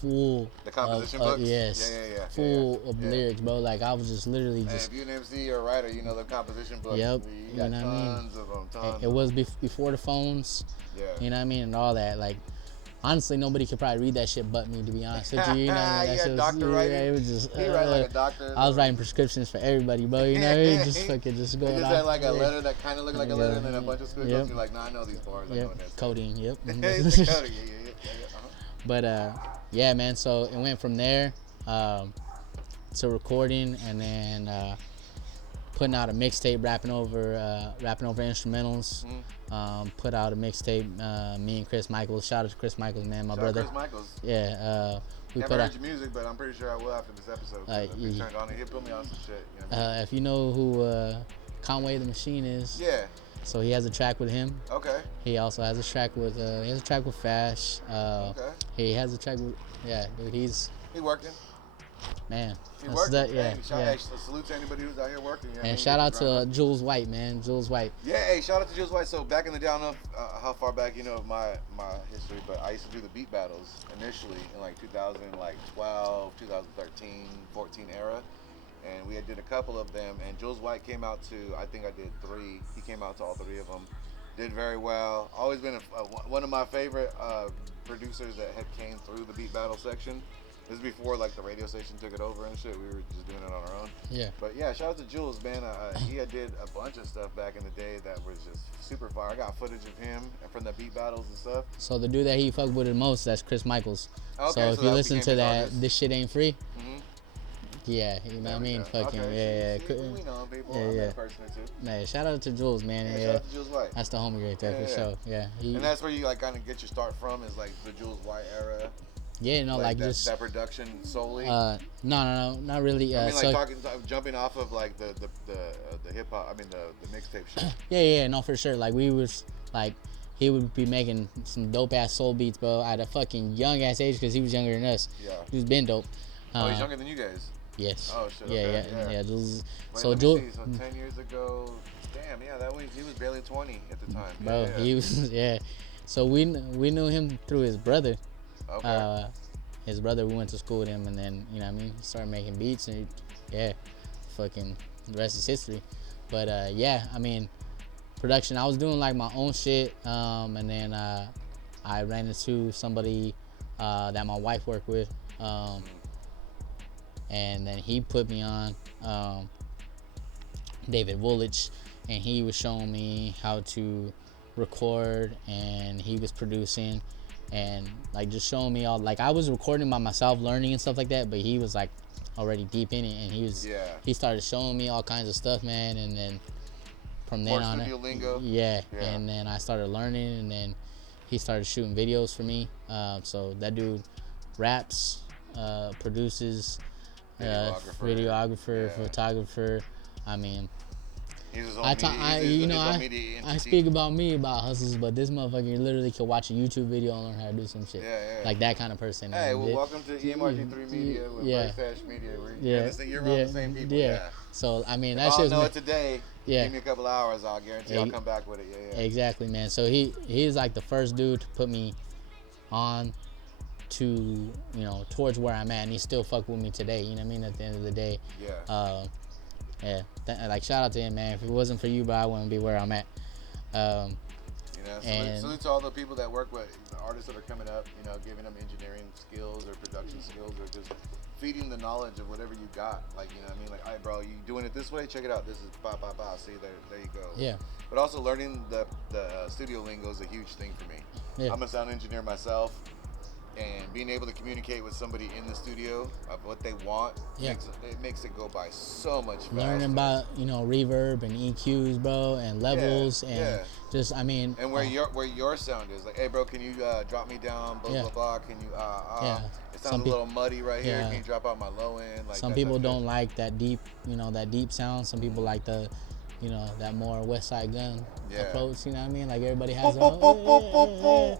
full. The composition books. Yes. Yeah. Full of lyrics, bro. Like I was just literally just. If you're an MC or a writer, you know the composition books. Yep. You got tons of them. Tons. It was before the phones. Yeah. You know what I mean, and all that. Like, honestly, nobody could probably read that shit but me. To be honest with you, you know what I mean? Yeah, doctor writing. It was just. He write like a doctor. I was writing prescriptions for everybody, bro. You know what I mean? Just fucking just going. You just had like a letter that kind of looked like a letter, and then a bunch of squiggles. Yep. You're like, nah, I know these bars. I know what that's. Codeine. Yep. It's the coding. Yeah. But yeah, man. So it went from there to recording, and then putting out a mixtape, rapping over instrumentals. Put out a mixtape. Me and Chris Michaels. Shout out to Chris Michaels, man, my brother. Chris Michaels. Yeah. We Never heard your music, but I'm pretty sure I will after this episode. He turned on and he put me on some shit. You know what I mean? If you know who Conway the Machine is. Yeah. So he has a track with him. Okay. He also has a track with Fash. Okay. He has a track with dude. He working. Man. He working. Yeah. Salute to anybody who's out here working. You know and shout out to Jules White, man. Jules White. Yeah. Hey, shout out to Jules White. So back in the day, I don't know how far back you know of my history, but I used to do the beat battles initially in like 2012, 2013, 14 era. And we did a couple of them, and Jules White came out to, I think I did 3. He came out to all 3 of them. Did very well. Always been one of my favorite producers that had came through the beat battle section. This is before like the radio station took it over and shit. We were just doing it on our own. Yeah. But yeah, shout out to Jules, man. He had did a bunch of stuff back in the day that was just super fire. I got footage of him from the beat battles and stuff. So the dude that he fucked with the most, that's Chris Michaels. Okay, so if you listen to that, artist. This Shit Ain't Free. Mm-hmm. Yeah, you know what I mean? Fucking, okay. We know people. Yeah, I'm a person or two. Man, shout out to Jules, man. Yeah, shout out to Jules White. That's the homie right there for sure. Yeah. And that's where you like kind of get your start from is like the Jules White era. Yeah, no, like that, just that production solely. No, not really. I mean, like jumping off of like the hip hop. I mean the mixtape shit. Yeah, no, for sure. Like we was like. He would be making some dope ass soul beats, bro, at a fucking young ass age because he was younger than us. Yeah. He was been dope. He's younger than you guys. Yes. Oh shit. Yeah. Wait, so let Jules. me see. So 10 years ago. Damn. Yeah. He was barely 20 at the time. Bro, he was So we knew him through his brother. Okay. His brother, we went to school with him, and then you know what I mean, he started making beats, and fucking the rest is history. But I mean. Production, I was doing like my own shit, and then I ran into somebody that my wife worked with, and then he put me on David Woolwich, and he was showing me how to record, and he was producing, and like just showing me all, like I was recording by myself, learning and stuff like that, but he was like already deep in it, and he started showing me all kinds of stuff, man, and then from then on, lingo. Yeah, and then I started learning, and then he started shooting videos for me. So that dude raps, produces, videographer, photographer. I mean, I speak about me about hustles, but this motherfucker literally could watch a YouTube video and learn how to do some shit. Like that kind of person. Hey, well, welcome to EMRG3 Media with Birdstash Media. You're around the same people. Yeah. So I mean, that shit's. I'll know it today. Yeah. Give me a couple hours, I'll guarantee I'll come back with it. Yeah. Exactly, man. So he's like the first dude to put me on to, towards where I'm at, and he still fuck with me today. You know what I mean? At the end of the day. Yeah. Like shout out to him, man. If it wasn't for you, bro, I wouldn't be where I'm at. Salute to all the people that work with the artists that are coming up. Giving them engineering skills or production skills, or just feeding the knowledge of whatever you got. Like, you know what I mean? Like, all right, bro, you doing it this way? Check it out. This is ba ba ba. See, there you go. Yeah. But also learning the studio lingo is a huge thing for me. Yeah. I'm a sound engineer myself, and being able to communicate with somebody in the studio of what they want makes it go by so much faster. Learning about reverb and EQs, bro, and levels, and just and where your sound is. Like, hey, bro, can you drop me down? Blah blah blah. Can you It sounds a little muddy right here. Can you drop out my low end? Like, some people don't like that deep, that deep sound. Some people like the, that more West Side Gun approach. You know what I mean? Like everybody has their own.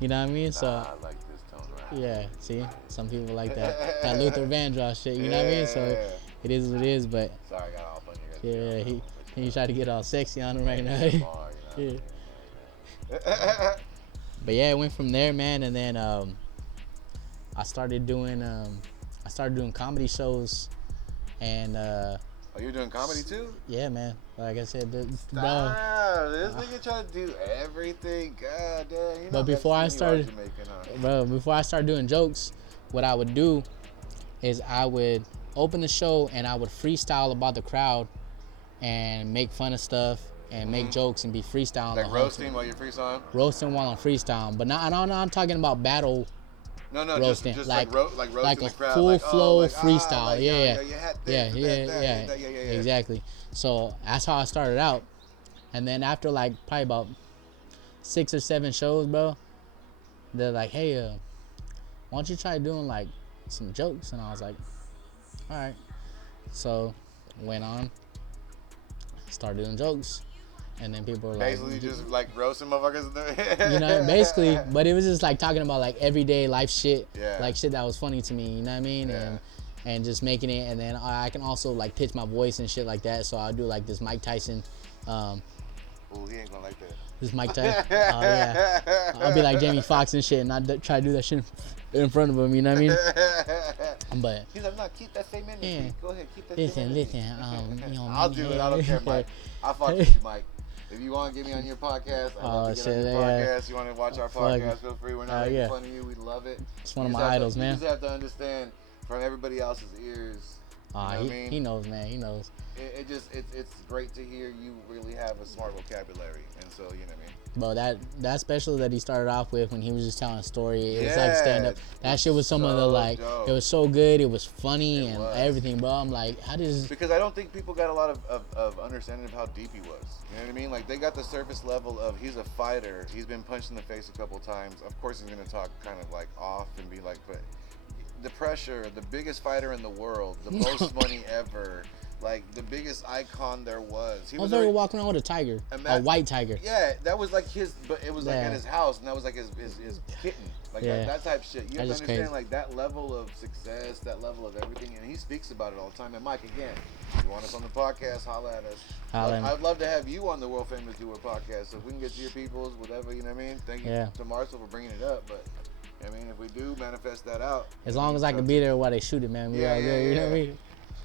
You know what I mean? So. I like this tone right. Yeah. See, some people like that Luther Vandross shit. You know what I mean? So it is what it is. But. Sorry, I got all funny. Yeah, he tried to get all sexy on him right now. Yeah. But yeah, it went from there, man, and then I started doing comedy shows, and oh, you're doing comedy too? Yeah, man. Like I said, This nigga trying to do everything. God damn. You know but before I started, before I started doing jokes, what I would do is I would open the show and I would freestyle about the crowd and make fun of stuff and make jokes and be freestyling. Like roasting while you're freestyling? Roasting while I'm freestyling. But not, I'm talking about battle. No, roasting. just like roasting like the a crowd. full like, flow like, freestyle. like, Yeah. Exactly. So that's how I started out. And then after like probably about 6 or 7 shows, bro, they're like, hey, why don't you try doing like some jokes? And I was like, all right. So went on, started doing jokes, and then people were basically like, just like roasting motherfuckers. Basically, but it was just like talking about like everyday life shit, yeah. like shit that was funny to me, you know what I mean? Yeah. And just making it, and then I can also like pitch my voice and shit like that. So I'll do like this Mike Tyson. Oh, he ain't gonna like that. This Mike Tyson. Oh yeah. I'll be like Jamie Foxx and shit, and I try to do that shit in front of him. You know what I mean? But he's like, no, keep that same energy. Yeah. Go ahead, keep that same energy. Listen. You know, I'll do it. I don't care, Mike. I'll fuck with you, Mike. If you want to get me on your podcast, I'd love to get on your podcast. You want to watch our podcast, feel free. We're not making fun of you. We love it. It's one of my idols, man. You just have to understand from everybody else's ears. You know what I mean? He knows, man. He knows. It's great to hear you really have a smart vocabulary, and so you know what I mean. Bro, that special that he started off with when he was just telling a story, it was like stand up. That shit was some of the like, dope. It was so good, it was funny and everything, bro. I'm like, how does? Because I don't think people got a lot of understanding of how deep he was. You know what I mean? Like they got the surface level of he's a fighter. He's been punched in the face a couple times. Of course, he's gonna talk kind of like off and be like, but the pressure, the biggest fighter in the world, the most money ever. Like the biggest icon there was. He was walking around with a tiger, a white tiger. Yeah, that was like his, but it was like at his house, and that was like his kitten, like that type of shit. You have to understand crazy. Like that level of success, that level of everything, and he speaks about it all the time. And Mike, again, if you want us on the podcast, holla at us. I'd love to have you on the World Famous Duo podcast, so if we can get to your peoples, whatever, you know what I mean. Thank you to MArso for bringing it up, but. I mean, if we do manifest that out. As long as I can be there while they shoot it, man. We all good, you know what I mean?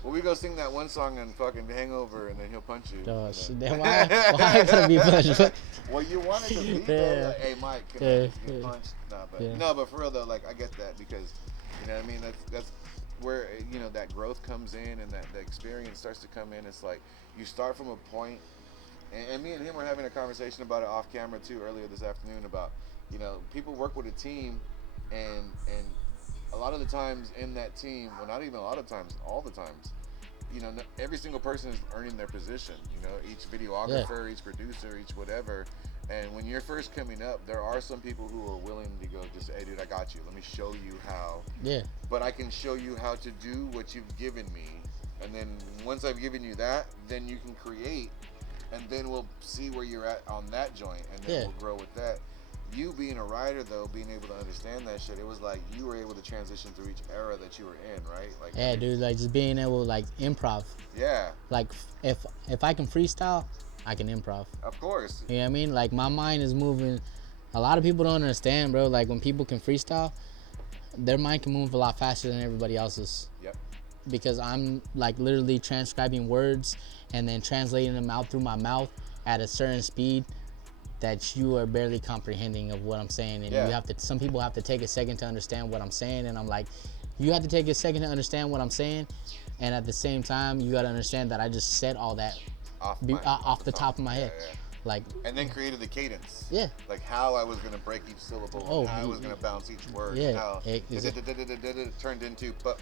Well, we go sing that one song on fucking Hangover, and then he'll punch you. Oh, shit. Why I gotta be punched? Well, you wanted to be there. Like, hey, Mike, can I get punched? No, but for real, though, like, I get that because, you know what I mean? That's where, you know, that growth comes in and that the experience starts to come in. It's like you start from a point, and me and him were having a conversation about it off camera, too, earlier this afternoon about, you know, people work with a team, and a lot of the times in that team, well, not even a lot of times, all the times, you know, every single person is earning their position. You know, each videographer, each producer, each whatever. And when you're first coming up, there are some people who are willing to go, just, hey, dude, I got you. Let me show you how. Yeah. But I can show you how to do what you've given me. And then once I've given you that, then you can create. And then we'll see where you're at on that joint. And then we'll grow with that. You being a writer, though, being able to understand that shit, it was like you were able to transition through each era that you were in, right? Like, yeah, dude, like just being able to like improv. Yeah. Like if I can freestyle, I can improv. Of course. You know what I mean? Like my mind is moving. A lot of people don't understand, bro. Like when people can freestyle, their mind can move a lot faster than everybody else's. Yep. Because I'm like literally transcribing words and then translating them out through my mouth at a certain speed that you are barely comprehending of what I'm saying, and you have to. Some people have to take a second to understand what I'm saying, and I'm like, you have to take a second to understand what I'm saying, and at the same time, you got to understand that I just said all that off the top of my head, like. And then created the cadence. Yeah. Like how I was gonna break each syllable, and how I was gonna bounce each word. Yeah. How it turned into but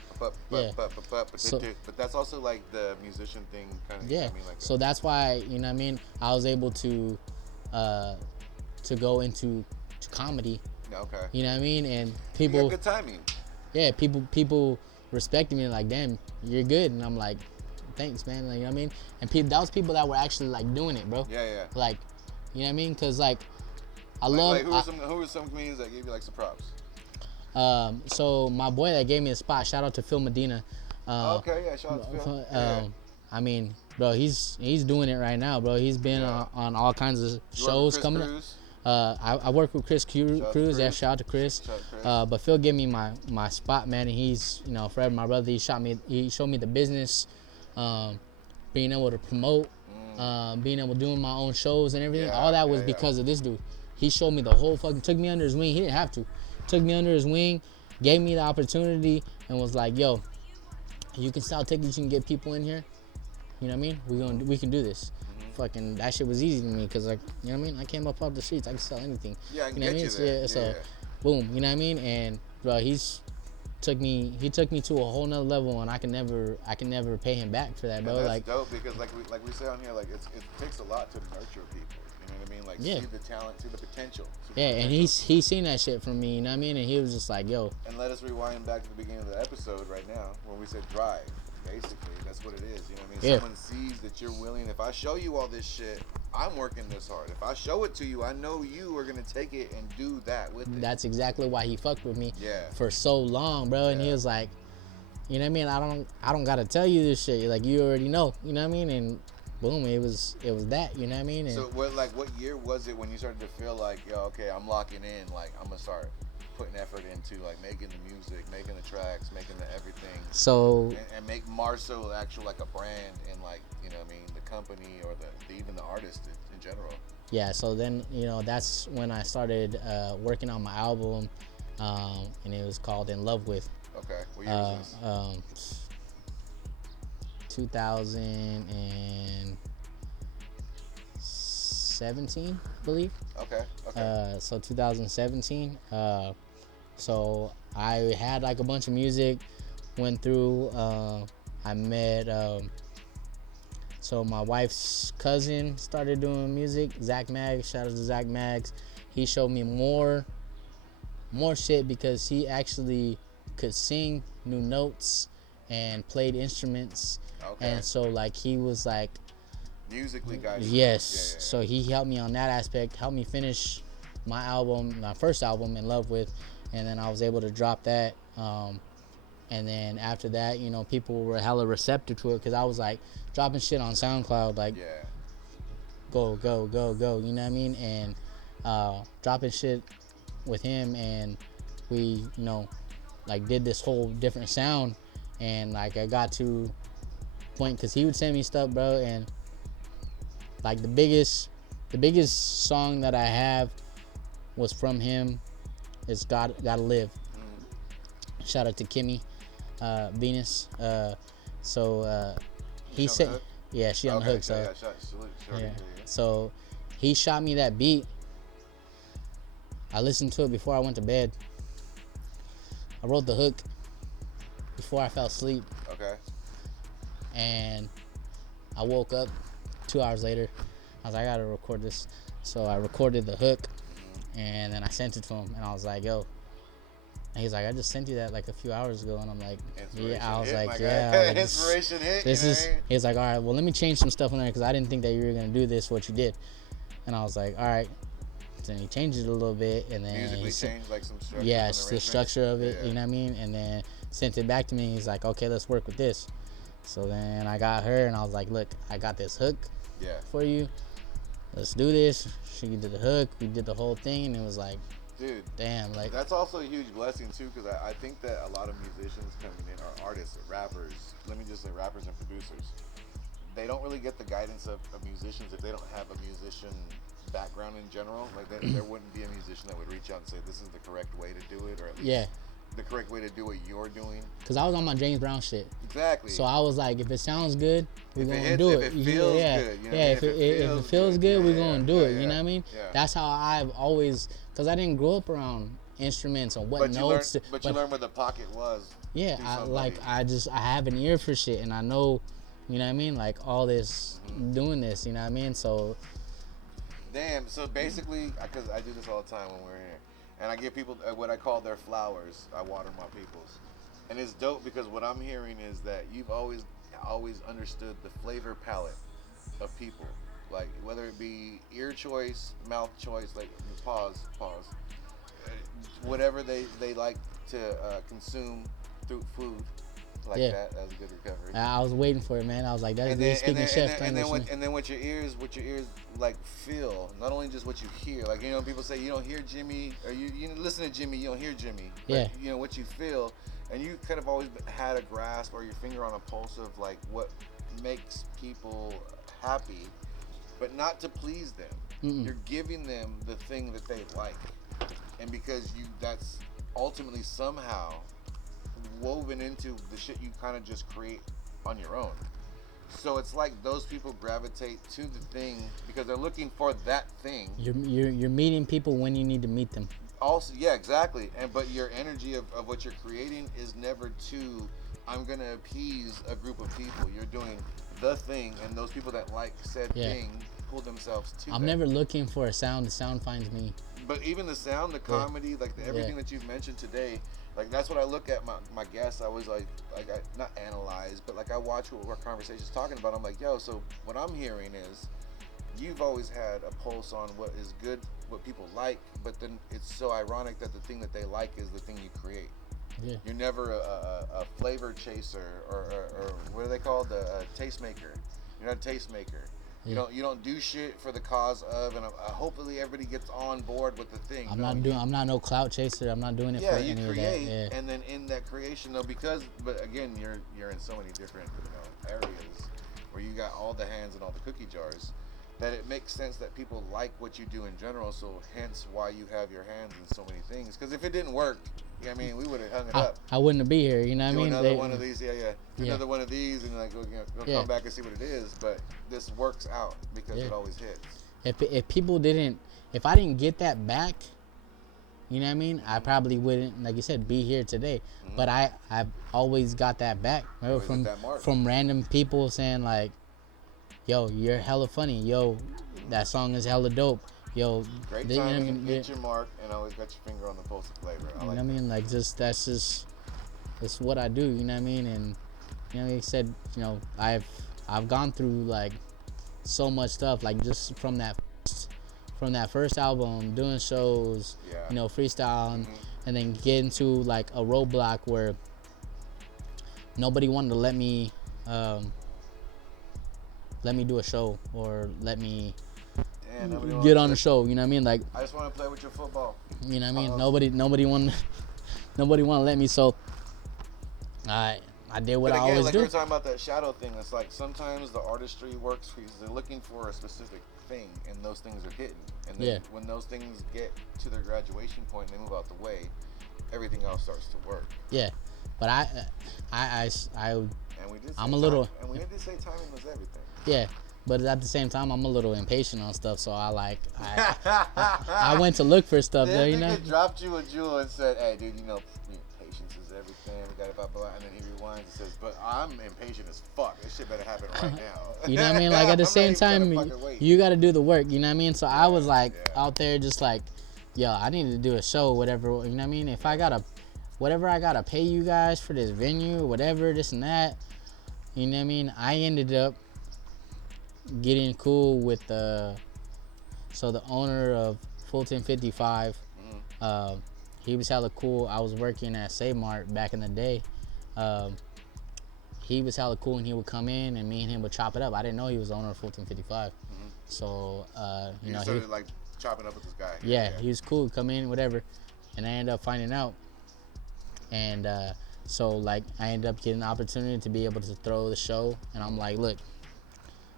that's also like the musician thing kind of. Yeah. I mean, like so that's why, you know what I mean, I was able to go into comedy. Okay. You know what I mean? And people. You got good timing. Yeah, people respecting me like, damn, you're good, and I'm like, thanks, man. Like, you know what I mean? And that was people that were actually like doing it, bro. Yeah. Like, you know what I mean? Cause like, I like, love. Like who were some comedians that gave you like some props? So my boy that gave me a spot, shout out to Phil Medina. Okay, yeah, shout out to Phil. I mean, bro, he's doing it right now, bro. He's been on all kinds of shows coming up. I work with Chris Cruz. Chris. Yeah, shout out to Chris. Shout out to Chris. But Phil gave me my spot, man, and he's, you know, forever my brother. He showed me the business, being able to promote, being able to do my own shows and everything. All that was because of this dude. He showed me the whole fucking, took me under his wing. He didn't have to. Took me under his wing, gave me the opportunity, and was like, yo, you can sell tickets, you can get people in here. You know what I mean? We can do this. Fucking, that shit was easy to me because, like, you know what I mean? I came up off the streets. I can sell anything. Yeah, I can you know get what I you mean? there. So, boom, you know what I mean? And, bro, he took me to a whole nother level, and I can never pay him back for that, bro. And that's like, dope because like we say on here, like it takes a lot to nurture people. You know what I mean? Like see the talent, see the potential. And he's seen that shit from me, you know what I mean? And he was just like, yo. And let us rewind back to the beginning of the episode right now when we said drive. Basically, that's what it is. You know what I mean? Yeah. Someone sees that you're willing. If I show you all this shit, I'm working this hard. If I show it to you, I know you are gonna take it and do that with it. That's exactly why he fucked with me Yeah. for so long, bro. And he was like, you know what I mean? I don't gotta tell you this shit. Like, you already know. You know what I mean? And boom, it was that. You know what I mean? And So what year was it when you started to feel like, yo, okay, I'm locking in. Like I'm gonna start putting effort into like making the music, making the tracks, making the everything. So and make MArso actual like a brand and like, you know what I mean, the company or even the artist in general. Yeah, so then, you know, that's when I started working on my album, and it was called In Love With. Okay, what year was this? 2017, I believe. Okay. So 2017. So I had like a bunch of music, went through, I met, so my wife's cousin started doing music, Zach Maggs, shout out to Zach Maggs. He showed me more shit because he actually could sing, knew notes, and played instruments. Okay. And so like he was like, musically guys. yes. Yeah. So he helped me on that aspect, helped me finish my album, my first album, In Love With, and then I was able to drop that. And then after that, you know, people were hella receptive to it because I was like dropping shit on SoundCloud, like go, you know what I mean? And dropping shit with him, and we, you know, like did this whole different sound, and like I got to point because he would send me stuff, bro, and like the biggest song that I have was from him is Gotta Live. Shout out to Kimmy Venus. He said, yeah, she on the hook. So so he shot me that beat. I listened to it before I went to bed. I wrote the hook before I fell asleep. Okay. And I woke up 2 hours later. I was like, I gotta record this. So I recorded the hook, and then I sent it to him, and I was like, yo. And he's like, I just sent you that like a few hours ago, and I'm like, yeah. I was like, yeah. Inspiration hit. He's like, all right, well, let me change some stuff on there because I didn't think that you were gonna do this, what you did. And I was like, all right. So then he changed it a little bit, and then musically changed like some structure. Yeah, it's the structure of it. You know what I mean? And then sent it back to me. He's like, okay, let's work with this. So then I got her, and I was like, look, I got this hook for you. Let's do this. She did the hook. We did the whole thing, and it was like, dude, damn, like that's also a huge blessing too, because I think that a lot of musicians coming in are artists or rappers. Let me just say rappers and producers. They don't really get the guidance of musicians if they don't have a musician background in general. Like there wouldn't be a musician that would reach out and say this is the correct way to do it, or at least the correct way to do what you're doing. Because I was on my James Brown shit. Exactly. So I was like, if it sounds good, we're going to do it. If it feels good. You know if it feels good, we're going to do it. You know what I mean? Yeah. That's how I've always, because I didn't grow up around instruments or what notes. But you learned where the pocket was. Yeah, I have an ear for shit, and I know, you know what I mean? Like all this, doing this, you know what I mean? So. Damn, so basically, because I do this all the time when we're here, and I give people what I call their flowers. I water my people's. And it's dope because what I'm hearing is that you've always understood the flavor palette of people. Like, whether it be ear choice, mouth choice, like, pause. Whatever they like to consume through food. like that. That was a good recovery. I was waiting for it, man. I was like, that's good. Speaking chef. And then what your ears like feel, not only just what you hear. Like, you know, people say you don't hear Jimmy, or you listen to Jimmy, you don't hear Jimmy. But, yeah. You know what you feel, and you kind of always had a grasp or your finger on a pulse of like what makes people happy, but not to please them. Mm-mm. You're giving them the thing that they like, and because that's ultimately somehow woven into the shit you kind of just create on your own. So it's like those people gravitate to the thing because they're looking for that thing. You're meeting people when you need to meet them. Also, yeah, exactly. But your energy of what you're creating is never to, I'm gonna appease a group of people. You're doing the thing, and those people that like said thing pull themselves to. I'm never looking for a sound. The sound finds me. But even the sound, the comedy, like everything that you've mentioned today, like that's what I look at my guests. I was like I not analyze, but like I watch what our conversation's talking about. I'm like, yo, so what I'm hearing is you've always had a pulse on what is good, what people like, but then it's so ironic that the thing that they like is the thing you create. Yeah. You're never a flavor chaser or what are they called? A tastemaker. You're not a tastemaker. Yeah. You don't do shit for the cause of, and hopefully everybody gets on board with the thing. I'm not no clout chaser. I'm not doing it for any of that. Yeah. And then in that creation though, but again, you're in so many different areas where you got all the hands in all the cookie jars, that it makes sense that people like what you do in general. So hence why you have your hands in so many things. Because if it didn't work, I mean, we would have hung it up. I wouldn't be here, you know what I mean? Another one of these, another one of these, and like we'll come back and see what it is. But this works out because it always hits. If I didn't get that back, you know what I mean? I probably wouldn't, like you said, be here today. Mm-hmm. But I've always got that back, from random people saying like, "Yo, you're hella funny. Yo, that song is hella dope. Yo, great timing, hit your mark, and always got your finger on the pulse of flavor." You know what I mean? Like, that's what I do. You know what I mean? And you know, like I said, I've gone through like so much stuff, like just from that first album, doing shows, freestyling, and then getting to like a roadblock where nobody wanted to let me do a show or let me get on the show. You know what I mean? Like, I just want to play with your football. You know what I mean? Nobody want to let me. So I did what I always like do. We were talking about that shadow thing. It's like sometimes the artistry works because they're looking for a specific thing, and those things are hidden. And then when those things get to their graduation point and they move out the way, everything else starts to work. Yeah, but I'm a little. And we did say timing was everything. Yeah. But at the same time, I'm a little impatient on stuff, so I went to look for stuff there, you know. He dropped you a jewel and said, "Hey, dude, patience is everything. We got it, blah, blah, blah." And then he rewinds and says, "But I'm impatient as fuck. This shit better happen right now." You know what I mean? Like at the same time, you got to do the work. You know what I mean? So I was like out there, just like, yo, I need to do a show, whatever. You know what I mean? If whatever I gotta pay you guys for this venue, whatever, this and that. You know what I mean? I ended up getting cool with the owner of Fulton 55. He was hella cool. I was working at Save Mart back in the day. He was hella cool, and he would come in and me and him would chop it up. I didn't know he was the owner of Fulton 55. So you started like chopping up with this guy. Yeah, he was cool. Come in, whatever, and I ended up finding out. And so like I ended up getting the opportunity to be able to throw the show, and I'm like, look,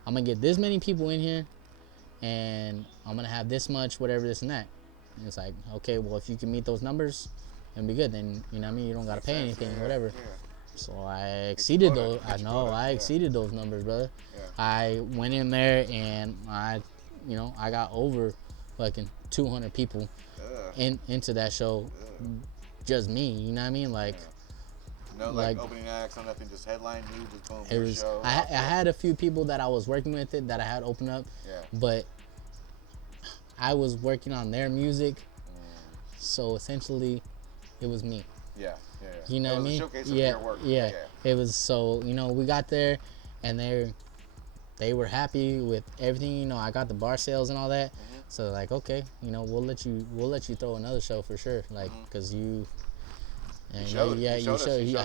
I'm gonna get this many people in here, and I'm gonna have this much, whatever, this and that. And it's like, okay, well, if you can meet those numbers, it'll be good. Then you know what I mean, you don't gotta pay anything, whatever. Yeah. So I exceeded those. I exceeded those numbers, brother. Yeah. I went in there and I got over fucking 200 people into that show, just me. You know what I mean, like. No, like opening acts or nothing, just headline, you just boom, it was, show. I had a few people that I was working with that I had open up, but I was working on their music, so essentially, it was me. Yeah. You know what I mean? Showcase of your work. Yeah. It was so, we got there, and they were happy with everything. I got the bar sales and all that, so like, okay, we'll let you throw another show for sure, like, cause And I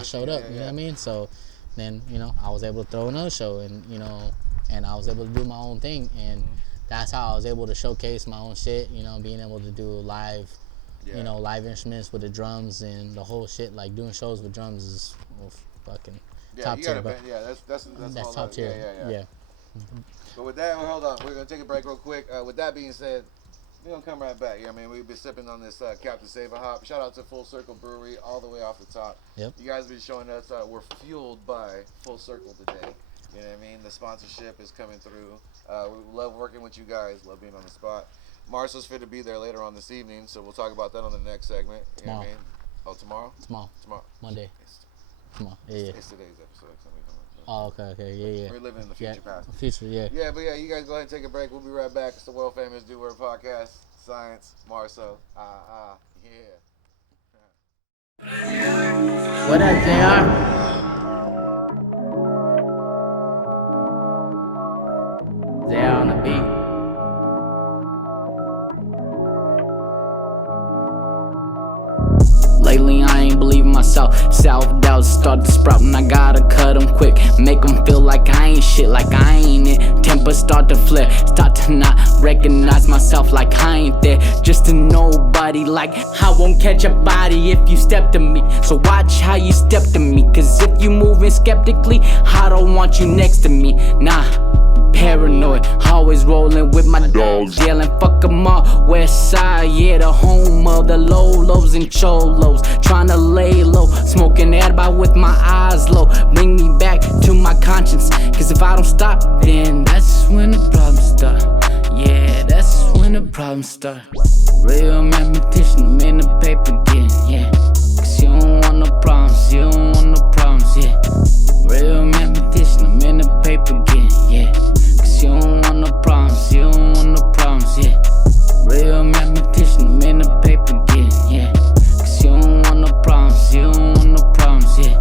showed up. You know what I mean? So then, you know, I was able to throw another show, and you know, and I was able to do my own thing, and that's how I was able to showcase my own shit. You know, being able to do live, you know, live instruments with the drums and the whole shit. Like doing shows with drums is fucking top tier. That's top tier. Yeah. But with that, hold on. We're gonna take a break real quick. With that being said, we're gonna come right back. I mean, we've been sipping on this Captain Save a Hop. Shout out to Full Circle Brewery, all the way off the top. Yep. You guys have been showing us we're fueled by Full Circle today. You know what I mean? The sponsorship is coming through. We love working with you guys. Love being on the spot. MArso's fit to be there later on this evening, so we'll talk about that on the next segment. You know what I mean? Oh, tomorrow? Tomorrow. Monday. Tomorrow. Yeah. It's today's episode. Oh, okay, yeah. We're living in the future past. Future, yeah. Yeah, but yeah, you guys go ahead and take a break. We'll be right back. It's the world famous Do Word Podcast. Science, MArso, yeah. What up, JR? JR on the beat. Lately I ain't believing myself. Self-doubt start to sprout and I gotta cut them quick. Make them feel like I ain't shit, like I ain't it. Temper start to flip, start to not recognize myself like I ain't there. Just a nobody, like I won't catch a body if you step to me. So watch how you step to me, cause if you moving skeptically, I don't want you next to me. Nah, paranoid, always rolling with my dogs, yelling fuck 'em all. West side, yeah, the home of the lolos and cholos. Tryna lay low, smoking herba with my eyes low. Bring me back to my conscience, cause if I don't stop, then that's when the problems start. Yeah, that's when the problems start. Real mathematician, I'm in the paper again, yeah. Cause you don't want no problems, you don't want no problems, yeah. Real mathematician, I'm in the paper again, yeah. You don't want no problems, you don't want no problems, yeah. Real mathematician, I'm in the paper again, yeah. Cause you don't want no problems, you don't want no problems, yeah.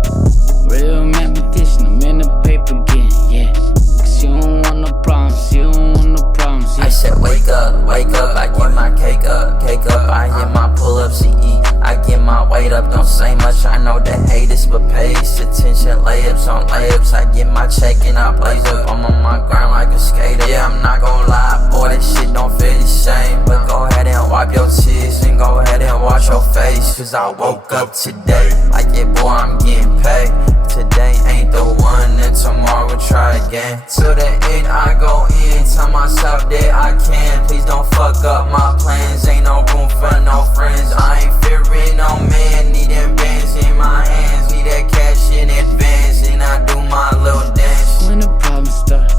Real mathematician, I'm in the paper again, yeah. Cause you don't want no problems, you don't want no problems, yeah. I said wake up, I get my cake up, I get my pull-ups to eat, I get my weight up, don't say much, I know the haters, but pays attention, layups on layups, I get my check and I blaze up, I'm on my grind like a skater, yeah, I'm not gon' lie, boy, this shit don't feel the same, but go ahead and wipe your tears, and go ahead and wash your face, cause I woke up today, like yeah, boy, I'm getting paid, today ain't the one, and tomorrow we'll try again, till the end I go in, tell myself that I can, please don't fuck up my plans, ain't no room for no friends, I ain't fearing no man, need them bands in my hands, need that cash in advance, and I do my little dance. When the problems start,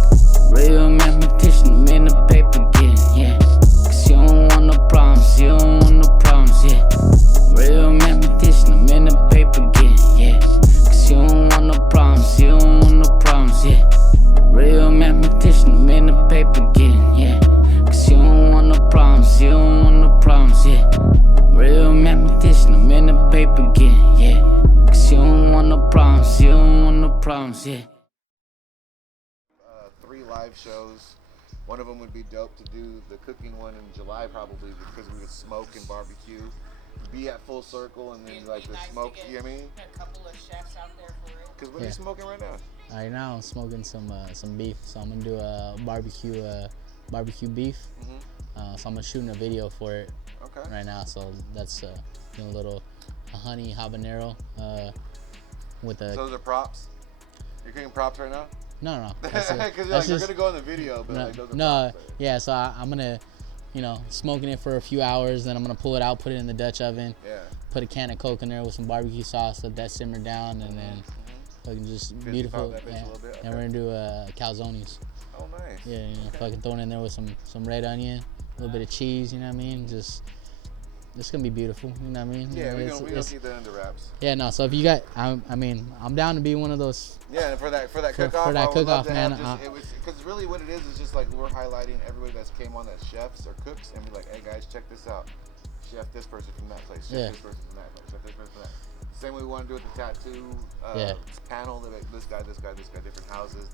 real mathematician, I'm in the paper again, yeah. Cause you don't want no problems, you don't want no problems, yeah. Real mathematician, I'm in the paper again, yeah. Cause you don't want no problems, you don't want no problems, yeah. Real mathematician, I'm in the paper again, yeah. Cause you don't want no problems, you don't want no problems, yeah. Real mathematician, I'm in the paper again, yeah. Cause you don't want no problems, you don't want no problems, yeah. 3 live shows. One of them would be dope to do the cooking one in July probably because we would smoke and barbecue. Be at Full Circle and then like the smoke, you know what I mean? A couple of chefs out there for it. Because what are you smoking right now? Right now I'm smoking some beef, so I'm gonna do a barbecue beef. So I'm shooting a video for it right now. So that's doing a little honey habanero with a. So those are props. You're cooking props right now? No. Because you're gonna go in the video, but like those are props. Yeah. So I'm gonna, smoking it for a few hours, then I'm gonna pull it out, put it in the Dutch oven. Yeah. Put a can of Coke in there with some barbecue sauce, let that simmer down, and then fucking just beautiful. And we're gonna do calzones. Oh, nice. Yeah, fucking throwing in there with some red onion, a little bit of cheese. You know what I mean? Just. It's gonna be beautiful, you know what I mean? Yeah, we don't keep that under wraps. Yeah, no. So if you got, I'm down to be one of those. Yeah, and for that cook-off, man. Because really what it is just like we're highlighting everybody that's came on that's chefs or cooks, and we're like, hey guys, check this out. Chef this person from that place. Chef this person from that place. Chef this person from that. Same way we want to do with the tattoo panel. This guy, different houses.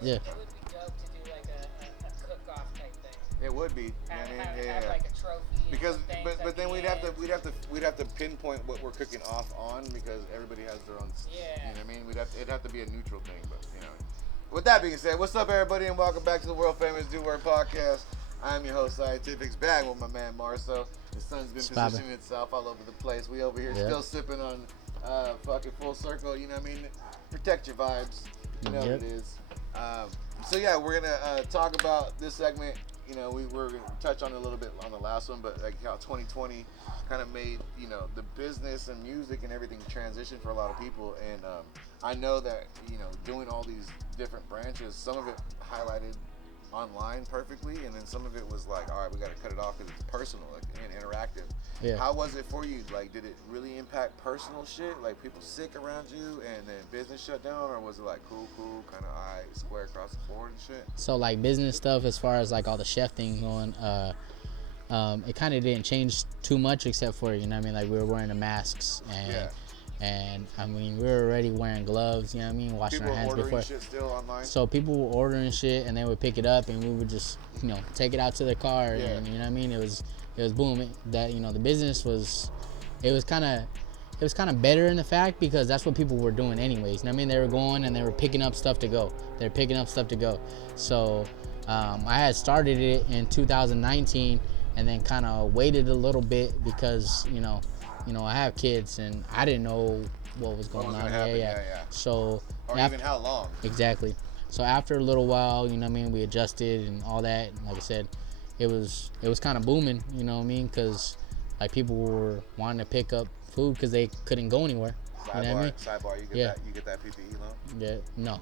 Yeah. It would be dope to do like a cook-off type thing. It would be. Have like a trophy. Because, and but then we'd end. have to pinpoint what we're cooking off on because everybody has their own. Yeah. You know what I mean? It'd have to be a neutral thing, but you know. With that being said, what's up, everybody, and welcome back to the world famous Do Word podcast. I'm your host, Scientifixxx, back with my man MArso. The sun's been positioning itself all over the place. We over here still sipping on fucking Full Circle. You know what I mean? Protect your vibes. You know what it is. So yeah, we're gonna talk about this segment. You know, we were gonna touch on it a little bit on the last one, but like how 2020 kind of made, you know, the business and music and everything transition for a lot of people. And I know that, you know, doing all these different branches, some of it highlighted online perfectly, and then some of it was like, all right, we got to cut it off because it's personal, like, and interactive. Yeah. How was it for you? Like, did it really impact personal shit, like people sick around you and then business shut down, or was it like cool, kind of square across the board and shit? So like business stuff, as far as like all the chef thing going, it kind of didn't change too much, except for, you know what I mean, like we were wearing the masks and I mean we were already wearing gloves, you know what I mean, washing our hands before. Shit still online. So people were ordering shit and they would pick it up and we would just, you know, take it out to their car and, you know what I mean, it was booming. That, you know, the business was kind of better in the fact because that's what people were doing anyways. You know what I mean, they were going and they were picking up stuff to go. So I had started it in 2019 and then kind of waited a little bit because, you know, I have kids and I didn't know what was going on. So even how long. Exactly. So after a little while, you know what I mean, we adjusted and all that. And like I said, it was kind of booming, you know what I mean, because like people were wanting to pick up food because they couldn't go anywhere. You know what I mean? Sidebar, you get that PPE loan? Yeah, no.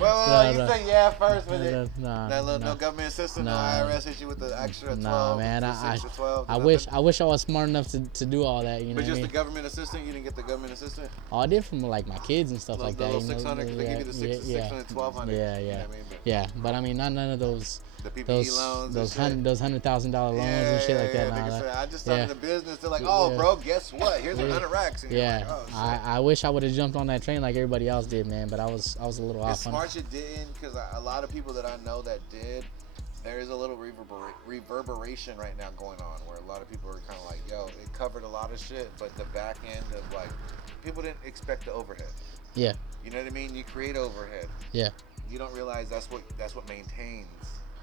Well, you say yeah first with it. No government assistance, no IRS hit you with the extra 12. Nah, man, I wish I was smart enough to do all that. You know, but just what I mean? The government assistant, you didn't get the government assistant. Oh, I did from like my kids and stuff like that. The 600, they give you the 600, 1200. Yeah. You know what I mean? Yeah, but I mean, none of those. The PPE loans, those $100,000 loans and shit like that. I just started a business. They're like, oh, bro, guess what? Here's 100 racks. And yeah, like, oh, shit. I wish I would have jumped on that train like everybody else did, man. But I was a little off. It's smart you didn't, because a lot of people that I know that did, there is a little reverberation right now going on, where a lot of people are kind of like, yo, it covered a lot of shit, but the back end of like, people didn't expect the overhead. Yeah. You know what I mean? You create overhead. Yeah. You don't realize that's what maintains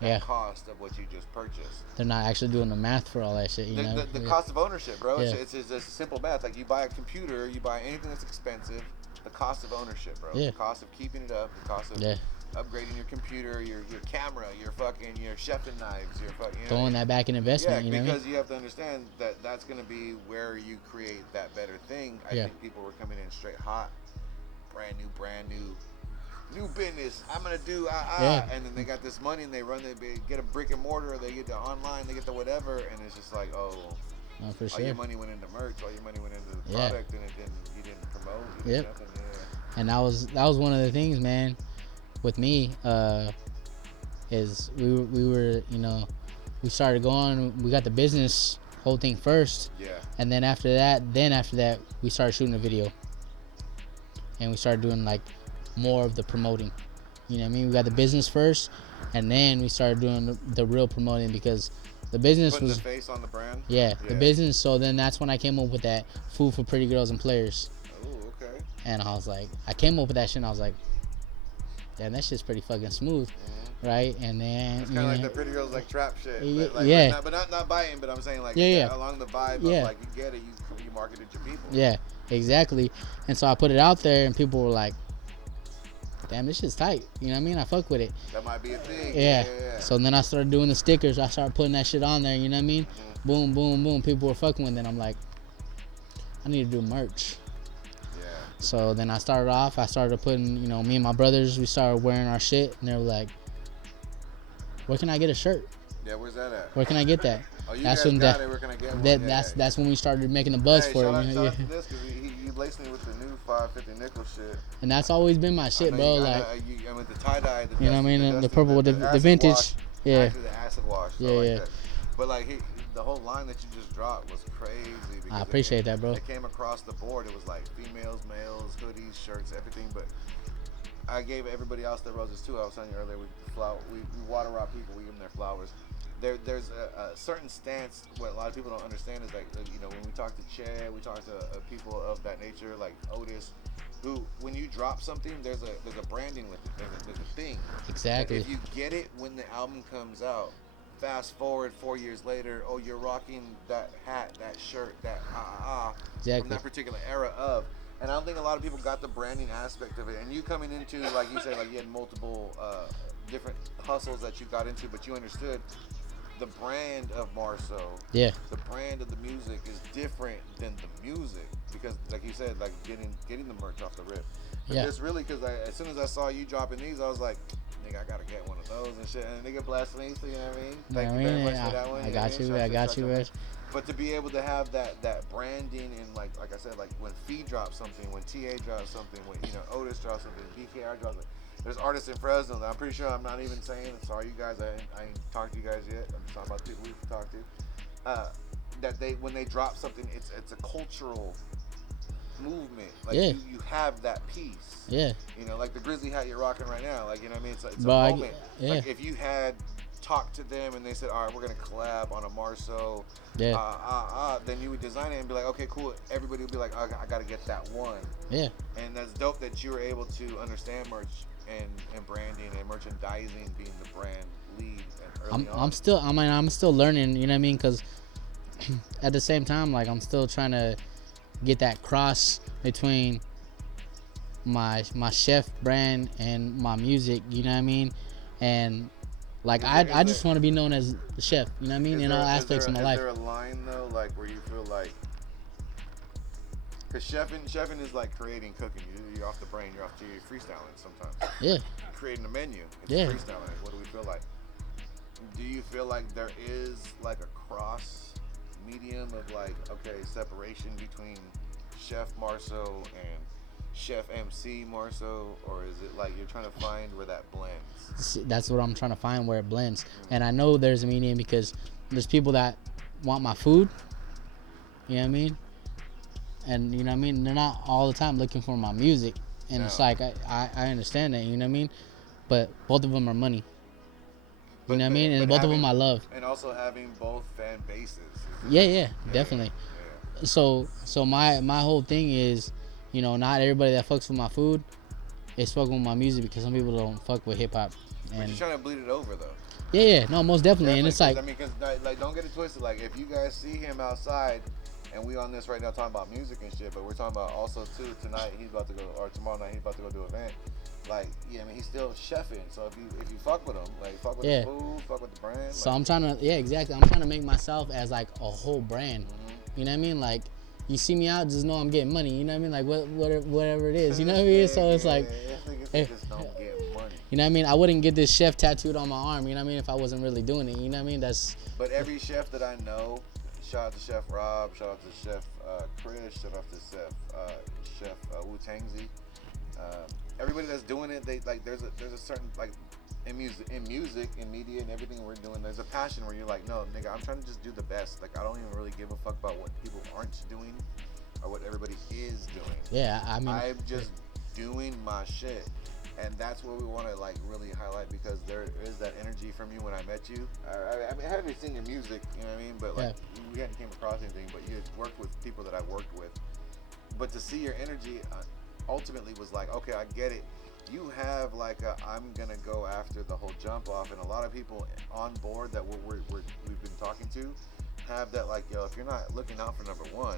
the cost of what you just purchased. They're not actually doing the math for all that shit, you know? The cost of ownership, bro. It's just simple math. Like, you buy a computer, you buy anything that's expensive, the cost of ownership, bro. The cost of keeping it up, the cost of upgrading your computer, your camera, your chefing knives, your fucking, you know, throwing that back in investment, you know what I mean? Because you have to understand that that's going to be where you create that better thing. I think people were coming in straight hot, brand new business. I'm gonna do and then they got this money and they get a brick and mortar, they get the online, they get the whatever, and it's just like, for sure. All your money went into merch, all your money went into the product, and you didn't promote. You did nothing. And that was one of the things, man, with me, is we were, you know, we started going, we got the business whole thing first, and then after that we started shooting a video, and we started doing like more of the promoting. You know what I mean? We got the business first, and then we started doing the real promoting, because the business putting was the face on the brand. The business. So then that's when I came up with that food for pretty girls and players. Oh, okay. And I was like, I came up with that shit, and I was like, damn, that shit's pretty fucking smooth, right? And then it's kind of like the pretty girls like trap shit. But not biting, but I'm saying like along the vibe of like, you get it, you marketed your people. Yeah, exactly. And so I put it out there, and people were like, damn, this shit's tight. You know what I mean? I fuck with it. That might be a thing. Yeah. So then I started doing the stickers. I started putting that shit on there. You know what I mean? Boom, boom, boom. People were fucking with it. I'm like, I need to do merch. Yeah. So then I started putting, you know, me and my brothers, we started wearing our shit. And they were like, where can I get a shirt? Yeah, where's that at? Where can I get that? Oh, you guys got it. Where can I get one? That's when we started making the buzz for it. Shout out to this, because he laced me with the new 550 nickel shit. And that's always been my shit, bro. And with the tie dye, you know what I mean? The purple with the vintage. Wash, actually the acid wash. That. But like the whole line that you just dropped was crazy. Because I appreciate that, bro. It came across the board. It was like females, males, hoodies, shirts, everything. But I gave everybody else their roses too. I was telling you earlier, we water rock people. We give them their flowers. There's a certain stance. What a lot of people don't understand is like, you know, when we talk to Chad, we talk to people of that nature, like Otis, who when you drop something, there's a branding with it. There's a thing. Exactly. Like if you get it when the album comes out, fast forward 4 years later, oh, you're rocking that hat, that shirt, that exactly. from that particular era of. And I don't think a lot of people got the branding aspect of it. And you coming into, like you said, like you had multiple different hustles that you got into, but you understood the brand of MArso. Yeah. The brand of the music is different than the music because, like you said, like getting the merch off the rip. But Yeah. it's really because as soon as I saw you dropping these, I was like, nigga, I gotta get one of those and shit. And a nigga blessed me, so you know what I mean? Thank you very much for that one. I got you, Rich. But to be able to have that branding and like I said, like when Fee drops something, when TA drops something, when you know Otis drops something, BKR drops something. There's artists in Fresno that I'm pretty sure I'm not even saying. Sorry, you guys, I ain't talked to you guys yet. I'm just talking about the people we've talked to. That when they drop something, it's a cultural movement. Like you have that piece. Yeah. You know, like the Grizzly hat you're rocking right now. Like, you know what I mean? It's a Bro, moment. yeah. Like if you had talked to them and they said, all right, we're gonna collab on a MArso. Yeah. Then you would design it and be like, okay, cool. Everybody would be like, I gotta get that one. Yeah. And that's dope that you were able to understand merch and branding and merchandising being the brand lead and early on. I'm still learning, you know what I mean? Because at the same time, like I'm still trying to get that cross between my chef brand and my music, you know what I mean? And like I just want to be known as the chef, you know what I mean? In all aspects of my life. Is there a line though, like where you feel like, because chefing is like creating, cooking. You're off the brain, you're off to your freestyling sometimes. Yeah. Creating a menu. It's Yeah. freestyling. What do we feel like? Do you feel like there is like a cross medium of like, okay, separation between Chef MArso and Chef MC MArso, or is it like you're trying to find where that blends? That's what I'm trying to find, where it blends. And I know there's a medium because there's people that want my food, you know what I mean? And you know what I mean, they're not all the time looking for my music, and it's like I understand that, you know what I mean, but both of them are money, you know what I mean, and both of them I love, and also having both fan bases. Yeah, definitely. Yeah. So my whole thing is, you know, not everybody that fucks with my food is fucking with my music, because some people don't fuck with hip hop. But you're trying to bleed it over though. Yeah, no, most definitely. And it's like, I mean, because like, don't get it twisted. Like, if you guys see him outside, and we on this right now talking about music and shit, but we're talking about also too tonight he's about to go, or tomorrow night he's about to go do an event. Like, yeah, I mean, he's still chefing. So if you fuck with him, like fuck with the food, fuck with the brand. So like, I'm trying to, exactly. I'm trying to make myself as like a whole brand. Mm-hmm. You know what I mean? Like, you see me out, just know I'm getting money. You know what I mean? Like whatever it is. You know what I mean? So it's like, just don't get money. You know what I mean? I wouldn't get this chef tattooed on my arm. You know what I mean? If I wasn't really doing it. You know what I mean? But every chef that I know, shout out to Chef Rob, shout out to Chef Chris, shout out to Chef Wu Tangzi. Everybody that's doing it, they like there's a certain like in music, in media, and everything we're doing. There's a passion where you're like, no, nigga, I'm trying to just do the best. Like I don't even really give a fuck about what people aren't doing or what everybody is doing. Yeah, I mean, I'm just doing my shit. And that's what we want to like really highlight, because there is that energy from you when I met you. I mean, I hadn't seen your music, you know what I mean? But like, we hadn't came across anything. But you had worked with people that I worked with. But to see your energy, ultimately was like, okay, I get it. You have like I'm gonna go after the whole jump off, and a lot of people on board that we've been talking to have that like, yo, if you're not looking out for number one,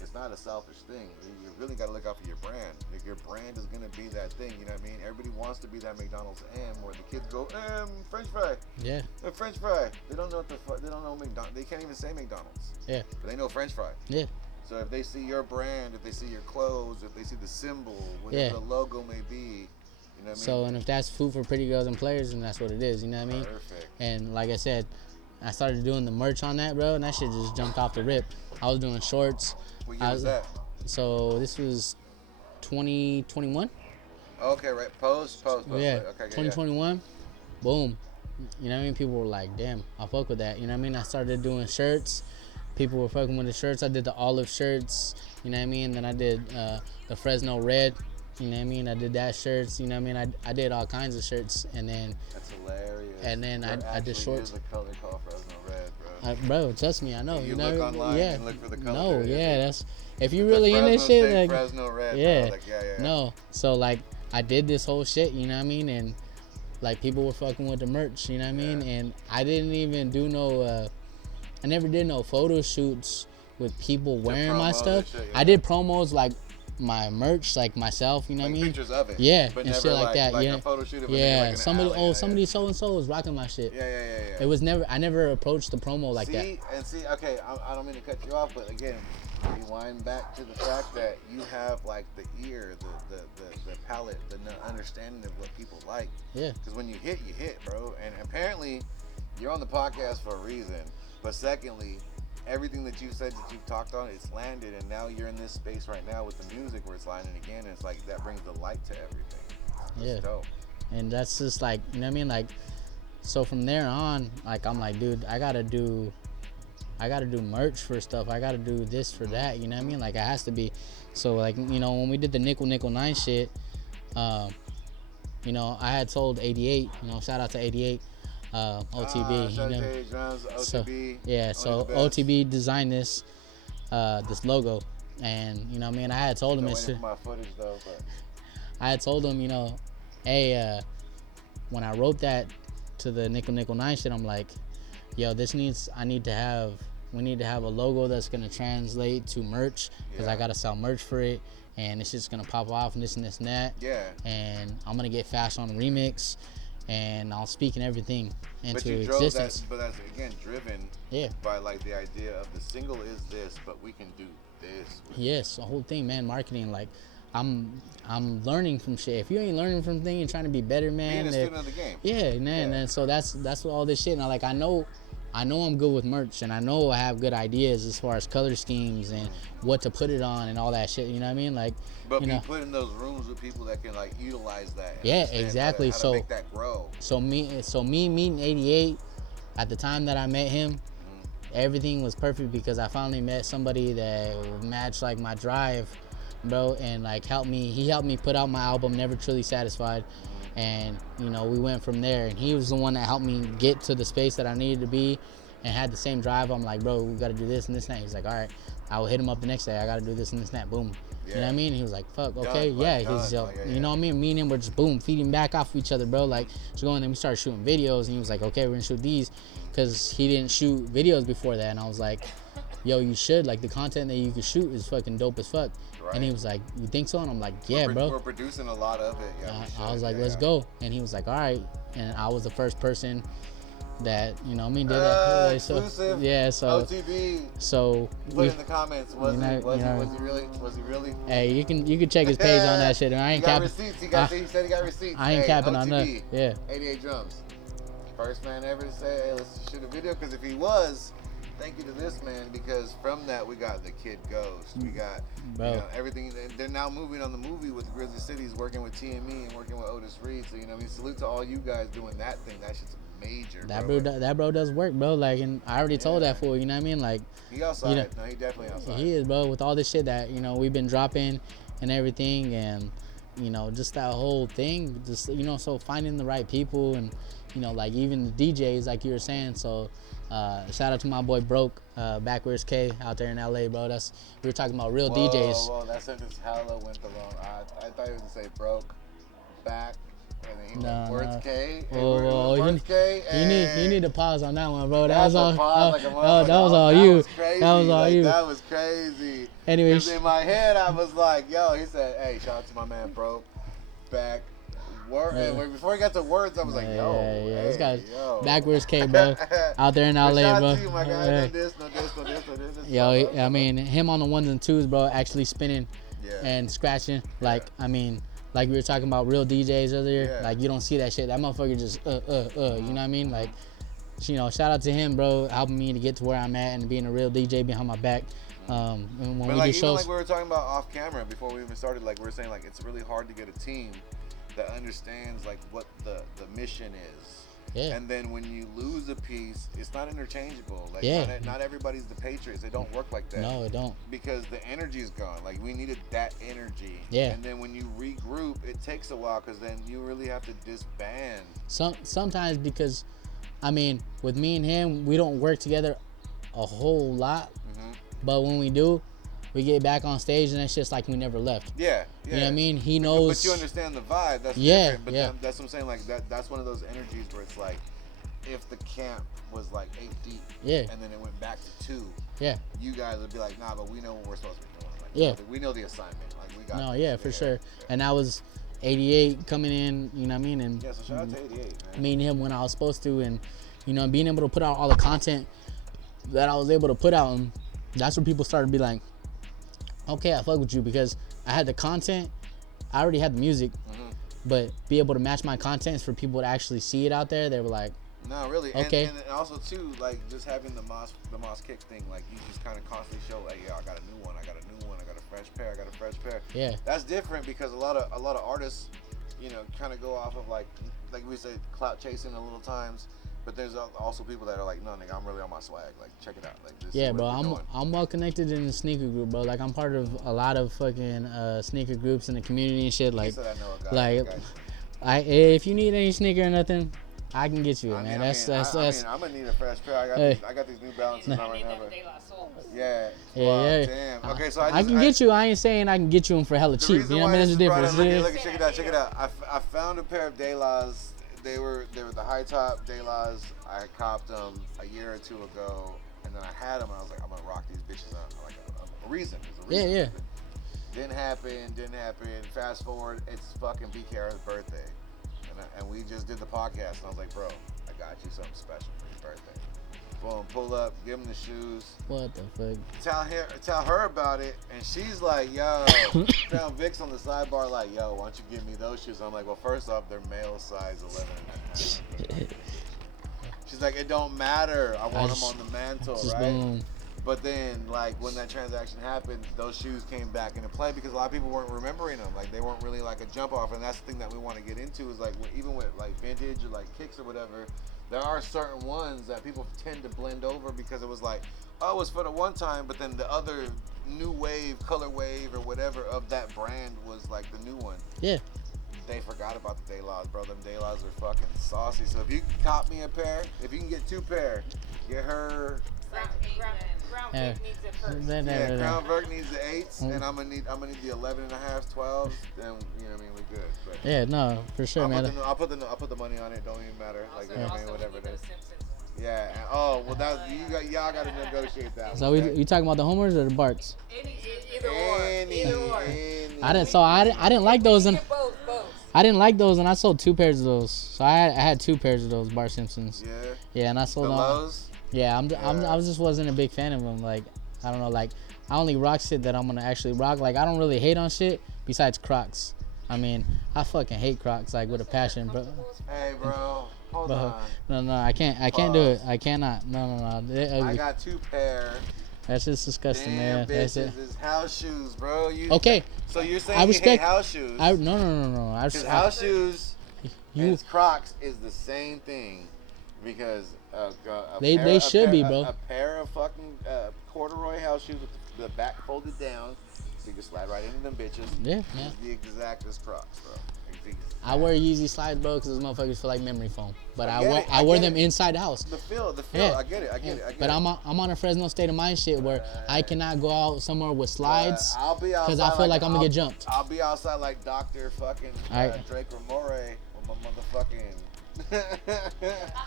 it's not a selfish thing. You really got to look out for your brand. Like your brand is gonna be that thing. You know what I mean? Everybody wants to be that McDonald's M, where the kids go, French fry. Yeah. A French fry. They don't know what the fuck. They don't know McDonald's. They can't even say McDonald's. Yeah. But they know French fry. Yeah. So if they see your brand, if they see your clothes, if they see the symbol, whatever the logo may be, you know what I mean? So, and if that's food for pretty girls and players, then that's what it is. You know what I mean? Perfect. And like I said, I started doing the merch on that, bro, and that shit just jumped off the rip. I was doing shorts. What year was that? So this was 2021. Okay, right. Post. Yeah. Okay, 2021. Boom. you know what I mean? People were like, damn, I fuck with that. You know what I mean? I started doing shirts. People were fucking with the shirts. I did the olive shirts, you know what I mean? Then I did the Fresno red, you know what I mean? I did that shirts, you know what I mean? I did all kinds of shirts, and then That's hilarious. and then I did shorts. There's a color called Fresno red, bro. Bro, trust me, I know. You know, look online yeah. and look for the color. No, there, yeah, dude. that's if you The really in this Fresno shit, State like Fresno red, yeah, bro. Like, yeah. no. So like I did this whole shit, you know what I mean? And like people were fucking with the merch, you know what I mean? And I didn't even do no, I never did no photo shoots with people wearing my promos stuff. and shit, yeah. I did promos like my merch, like myself, you know Like what I mean? pictures of it. Yeah, but and never shit like that. Like Yeah, a photo shoot of it. yeah. Like in Somebody, an alley. somebody so and so was rocking my shit. Yeah. It was never. I never approached the promo like that. See, okay, I don't mean to cut you off, but again, rewind back to the fact that you have like the ear, the palate, the understanding of what people like. Yeah. Because when you hit, bro. And apparently, you're on the podcast for a reason. But secondly, everything that you said that you've talked on, it's landed, and now you're in this space right now with the music where it's landing again, and it's like that brings the light to everything. That's Yeah. dope. And that's just like, you know what I mean? Like, so from there on, like, I'm like, dude, I gotta do merch for stuff. I gotta do this for that, you know what I mean? Like, it has to be. So, like, you know, when we did the Nickel 9 shit, you know, I had told 88, you know, shout out to 88, OTB, you know. Drums, So, OTB, yeah, so OTB designed this logo, and, you know what I mean? I had told him I'm it's. waiting for my footage though, but I had told him, you know, hey, when I wrote that to the Nickel 9 shit, I'm like, yo, we need to have a logo that's gonna translate to merch, because I gotta sell merch for it, and it's just gonna pop off and this and this and that. Yeah. And I'm gonna get Fast on remix, and I'll speak and everything into but you existence. drove that, but that's again driven Yeah. by like the idea of the single is this, but we can do this. Yes, the whole thing, man. Marketing, like, I'm learning from shit. If you ain't learning from things and trying to be better, man. Being a student of the game. Yeah, man. And so that's what all this shit. And I know I'm good with merch, and I know I have good ideas as far as color schemes and what to put it on and all that shit. You know what I mean? Like, But you be know, put in those rooms with people that can like utilize that. And Yeah, understand exactly. How to So- make that grow. so me meeting 88 at the time that I met him, everything was perfect, because I finally met somebody that matched like my drive, bro, and like he helped me put out my album Never Truly Satisfied, and you know, we went from there, and he was the one that helped me get to the space that I needed to be and had the same drive. I'm like, bro, we gotta do this and this and that. He's like, all right. I will hit him up the next day. I gotta do this and this and that. Boom. You know what I mean? He was like, fuck, okay, Done, yeah. like, He's done. Like, yeah, you know what I mean? Me and him were just boom, feeding back off of each other, bro. Like, just going, then we started shooting videos, and he was like, okay, we're gonna shoot these, because he didn't shoot videos before that. And I was like, yo, you should. Like, the content that you can shoot is fucking dope as fuck. Right. And he was like, you think so? And I'm like, yeah, We're bro. producing a lot of it. Yeah. we I should. was like, Yeah, let's yeah. go. And he was like, all right. And I was the first person that, you know what I mean, did that. Exclusive. Yeah, so OTB. So Put in the comments. Was you know- he? Was you know- Was he really? hey, you can check his page on that shit. And I ain't He got capping. receipts. He said he got receipts. I ain't Hey, capping on OTB, that. Yeah. 88 drums. First man ever to say, hey, let's shoot a video. Because if he was, thank you to this man. Because from that, we got The Kid Ghost. We got Bro. you know, everything. They're now moving on the movie with Grizzly Cities, working with TME and working with Otis Reed. So, you know, I mean, salute to all you guys doing that thing. That shit's major, That bro does work, bro. Like, and I already told that fool. You know what I mean? Like, He outside. you know, No, he definitely outside. he is, bro. With all this shit that, you know, we've been dropping and everything, and you know, just that whole thing. Just, you know, so finding the right people, and you know, like even the DJs, like you were saying. So shout out to my boy Broke, Backwards K out there in LA, bro. We were talking about real DJs. Whoa, that sentence hella went the wrong. I thought he was gonna say broke, back, and then he went words K. Whoa, Words K. you need to pause on that one, bro. That That's was all. a pause like a that motherfucker. was all That you. was crazy. That was all Like, you. That was crazy. Anyways. 'Cause in my head, I was like, yo, he said, hey, shout out to my man, broke, back. And before he got to words, I was like, yo, Yeah. This hey, guy's yo. Backwards K, bro. Out there in But LA, shout bro. out to you, my guy. Yeah. No this, no this, no this, no this. This is Yo, so- I mean, him on the ones and twos, bro, actually spinning Yeah. and scratching. Like, I mean, like we were talking about real DJs earlier. Yeah. Like, you don't see that shit. That motherfucker just, you know what I mean? Like, you know, shout out to him, bro, helping me to get to where I'm at and being a real DJ behind my back. And when But we like do even shows, like we were talking about off camera before we even started, like we were saying, like it's really hard to get a team that understands like what the mission is. Yeah. And then when you lose a piece, it's not interchangeable. Like Yeah. not everybody's the Patriots. They don't work like that. No, it don't. Because the energy's gone. Like we needed that energy. Yeah. And then when you regroup, it takes a while because then you really have to disband. Sometimes because, I mean, with me and him, we don't work together a whole lot. Mm-hmm. But when we do, we get back on stage and it's just like we never left. Yeah. You know what I mean? He knows. But you understand the vibe. That's Yeah, different. But yeah. that's what I'm saying. Like that's one of those energies where it's like, if the camp was like 8 deep, Yeah. and then it went back to 2, Yeah. you guys would be like, nah, but we know what we're supposed to be doing. Like, Yeah. we know the assignment. Like we got. No, this. yeah, for sure. And that was 88 coming in, you know what I mean? And Yeah, so shout out to 88, man. me and him when I was supposed to, and you know, being able to put out all the content that I was able to put out, and that's when people started to be like, okay, I fuck with you, because I had the content, I already had the music, but be able to match my contents for people to actually see it out there, they were like, No, really. Okay. And also too, like just having the Moss Kicks thing, like you just kind of constantly show, like, yeah, I got a new one, I got a new one, I got a fresh pair, I got a fresh pair. yeah, That's different because a lot of artists, you know, kind of go off of like we say, clout chasing a little times. But there's also people that are like, no, nigga, I'm really on my swag. Like, check it out. Like, this yeah, is bro. what we're doing. I'm well connected in the sneaker group, bro. Like, I'm part of a lot of fucking sneaker groups in the community and shit. He Like, said I know a guy. like, if you need any sneaker or nothing, I can get you, man. That's. I'm gonna need a fresh pair. I got these New Balances on right now. But yeah. Yeah, Wow, yeah. Damn. Okay, so I can get you. I ain't saying I can get you them for hella cheap. You know what I mean? There's a difference. Check it out. I found a pair of De Las. They were the high top De Las. I copped them a year or 2 ago, and then I had them, and I was like, I'm gonna rock these bitches up. Like a reason. There's a reason. Yeah. Didn't happen. Fast forward, it's fucking BKR's birthday, and we just did the podcast, and I was like, bro, I got you something special for your birthday. Boom, pull up, give him the shoes. What the fuck? Tell her about it, and she's like, yo, found Vicks on the sidebar, like, yo, why don't you give me those shoes? I'm like, well, first off, they're male size 11.5. She's like, it don't matter. I want them on the mantle, right? Boom. But then, like, when that transaction happened, those shoes came back into play because a lot of people weren't remembering them. Like, they weren't really like a jump off, and that's the thing that we want to get into is like, even with like vintage or like kicks or whatever, there are certain ones that people tend to blend over because it was like, oh, it was for the one time, but then the other new wave, color wave, or whatever of that brand was like the new one. Yeah. They forgot about the De Las, bro. Them De Las are fucking saucy. So if you can cop me a pair, if you can get 2 pair, get her. Crown Vic needs it first. Yeah, Crown Vic needs the 8s, and I'm gonna need the 11.5, 12s. Then you know what I mean, we good. But Yeah, no, for sure, man. I'll put the money on it. Don't even matter. Like you know what I mean, whatever it is. Simpsons one. Yeah. And, oh well, y'all got to negotiate that. So one, okay? you talking about the homers or the Barks? Either or. I didn't like those, and Both. I didn't like those, and I sold 2 pairs of those. So I had 2 pairs of those Bart Simpsons. Yeah. Yeah, and I The sold them. lows. Yeah, I just wasn't a big fan of them. Like, I don't know, like, I only rock shit that I'm gonna actually rock. Like, I don't really hate on shit besides Crocs. I mean, I fucking hate Crocs, like, with a passion, bro. Hey, bro. Hold Bro, on. no, I can't do it. I cannot. No. They're ugly. I got 2 pair. That's just disgusting, Damn, man. That's it. bitches is house shoes, bro. Okay. So you're saying I you respect hate house shoes? No. Because house shoes You, and Crocs is the same thing. Because They should be, bro. A pair of fucking corduroy house shoes with the back folded down, so you can slide right into them bitches. Yeah. Is the exact as Crocs, bro. I wear Yeezy slides, bro, because those motherfuckers feel like memory foam. But I I wear get them it. inside the house. The feel. Yeah. I get it. But I'm on a Fresno state of mind shit where I cannot go out somewhere with slides I'll be outside because I feel like I'm gonna get jumped. I'll be outside like Dr. fucking Drake Ramore with my motherfucking.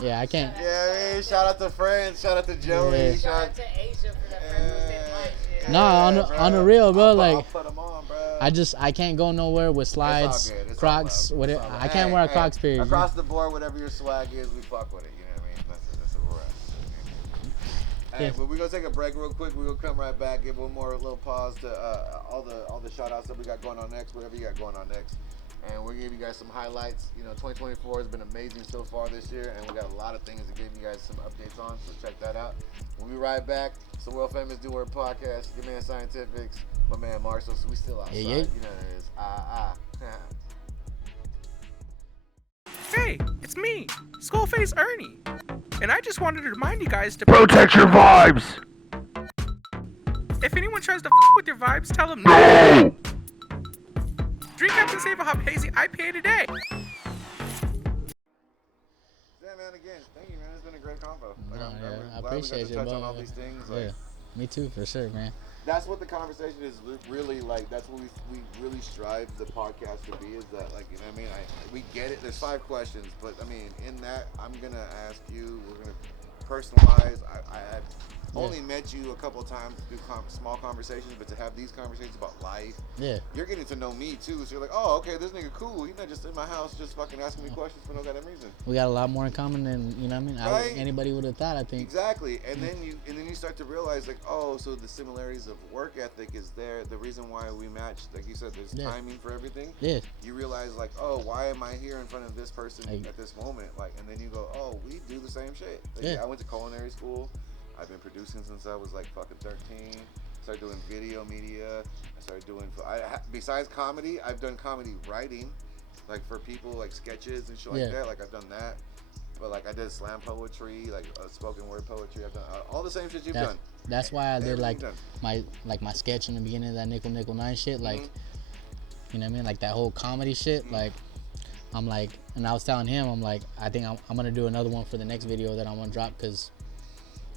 Yeah, I can't. Yeah, I mean, shout out to friends, shout out to Joey, Yeah. Shout out to Asia for that first was in my shit. No, on the real, bro. I'll Like, put 'em on, bro. I can't go nowhere with slides, It's all good. It's Crocs, all love. whatever. It's all love. I can't wear a Crocs period. Across the board, whatever your swag is, we fuck with it. You know what I mean? That's where we're at. Hey, Yeah. but we're gonna take a break real quick. We're gonna come right back, give one more little pause to all the shout outs that we got going on next, whatever you got going on next. And we'll give you guys some highlights. You know, 2024 has been amazing so far this year, and we got a lot of things to give you guys some updates on, so check that out. We'll be right back. It's the World Famous Do Word Podcast. Your man Scientifixxx, my man MArso, so we still outside. Yeah. You know what it is. Hey, it's me, Skullface Ernie. And I just wanted to remind you guys to Protect your vibes! if anyone tries to with your vibes, tell them No! Drink Captain Save a Hop Hazy IPA today. Yeah, man. Again, thank you, man. It's been a great convo. Like, No, I'm yeah, I glad we got appreciate to you, touch bro. on all these things. Like, Yeah, me too, for sure, man. that's what the conversation is really like. That's what we really strive the podcast to be. Is that, like, you know what I mean? We get it. There's 5 questions, but I mean, in that, I'm gonna ask you. We're gonna personalize. I only met you a couple of times to do small conversations, but to have these conversations about life, Yeah. you're getting to know me too. So you're like, oh, okay, this nigga cool. He's not just in my house just fucking asking me questions for no goddamn reason. We got a lot more in common than, you know what I mean? Right. Anybody would have thought, I think. Exactly, and then you start to realize, like, oh, so the similarities of work ethic is there. The reason why we match, like you said, there's timing for everything. Yeah. You realize, like, oh, why am I here in front of this person at this moment? Like, and then you go, oh, we do the same shit. Like, Yeah. I went to culinary school. I've been producing since I was like fucking 13. Started doing video media. I started doing. Besides comedy, I've done comedy writing, like for people, like sketches and shit like that. Like I've done that. But like I did slam poetry, like spoken word poetry. I've done all the same shit you've done. That's why I did Everything my sketch in the beginning of that Nickel 9 shit. Like, you know what I mean? Like that whole comedy shit. Like, I'm like, and I was telling him, I'm like, I think I'm gonna do another one for the next video that I'm gonna drop, because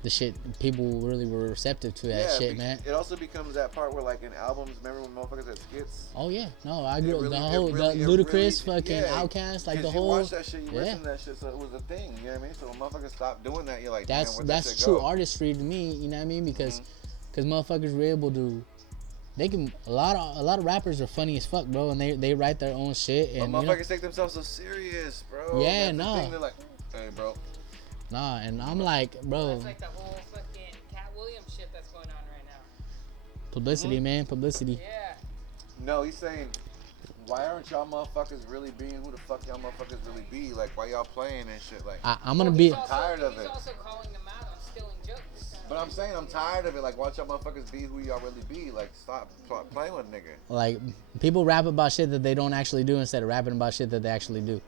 the shit, people really were receptive to that shit, man. It also becomes that part where, like, in albums, remember when motherfuckers had skits? Oh yeah, no, I grew Really- the it whole really- the it Ludacris really- fucking Outcast, like the 'cause whole. You watch that shit, you listen to that shit, so it was a thing. You know what I mean? So when motherfuckers stop doing that, you're like, That's damn, where'd that shit true go? artistry to me, you know what I mean? Because motherfuckers were able to. They can a lot of rappers are funny as fuck, bro, and they write their own shit, and But motherfuckers take themselves so serious, bro. Yeah, That's the no. thing. They're like, hey, bro. nah, and I'm like, bro, That's like the whole fucking Cat Williams shit that's going on right now. publicity, man, publicity. Yeah. No, he's saying, why aren't y'all motherfuckers really being who the fuck y'all motherfuckers really be? Like, why y'all playing and shit? Like, I'm gonna Well, be. he's also- tired of he's it. also calling them out on stealing jokes. but I'm saying I'm tired of it. Like, watch y'all motherfuckers be who y'all really be. Like, stop playing with a nigga. Like, people rap about shit that they don't actually do instead of rapping about shit that they actually do.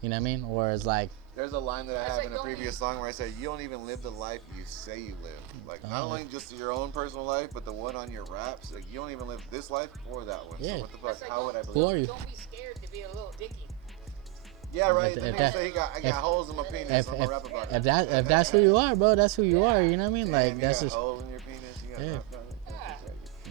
You know what I mean? Or it's like, There's a line that I That's have like in a going- previous song where I say, you don't even live the life you say you live. Like, not only just your own personal life, but the one on your raps. Like, you don't even live this life or that one. Yeah. So what the fuck? That's like How would I who believe? are you? Don't be scared to be a little dicky. Yeah, right. If The nigga that- say I got holes in my penis, so I'm gonna rap about it. If that's who you are, bro, that's who you are. You know what I mean? Like, Damn, that's you just. got holes in your penis. You got Yeah.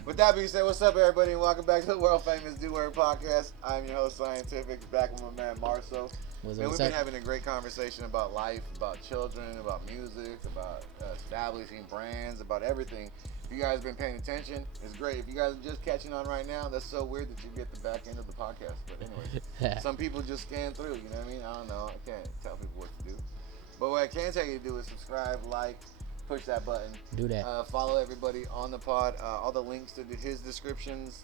With that being said, what's up, everybody, and welcome back to the world famous Do Word podcast. I'm your host, Scientifixxx, back with my man Marso. What's Man, we've up? been having a great conversation about life, about children, about music, about establishing brands, about everything. If you guys have been paying attention, it's great. If you guys are just catching on right now, that's so weird that you get the back end of the podcast. But anyway, some people just scan through, you know what I mean? I don't know. I can't tell people what to do. But what I can tell you to do is subscribe, like, push that button. Do that. Follow everybody on the pod. All the links to his descriptions,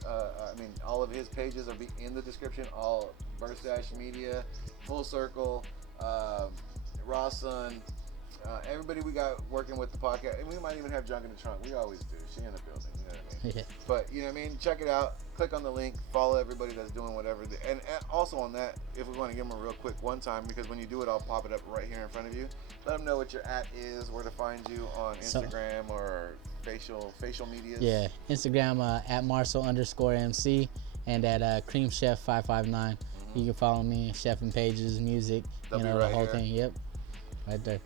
all of his pages will be in the description. All Birdstash Media, Full Circle, Rawsunn, everybody we got working with the podcast. And we might even have Drunk in the Trunk. We always do. She in the building, you know what I mean? Yeah. But, you know what I mean? Check it out. Click on the link. Follow everybody that's doing whatever. And also on that, if we want to give them a real quick one time, because when you do it, I'll pop it up right here in front of you. Let them know what your @ is, where to find you on Instagram or facial medias. Yeah, Instagram at MArso_MC and at Cream Chef 559. You can follow me, Chef and Pages, music, They'll you be know, right the whole here. thing. Yep, right there.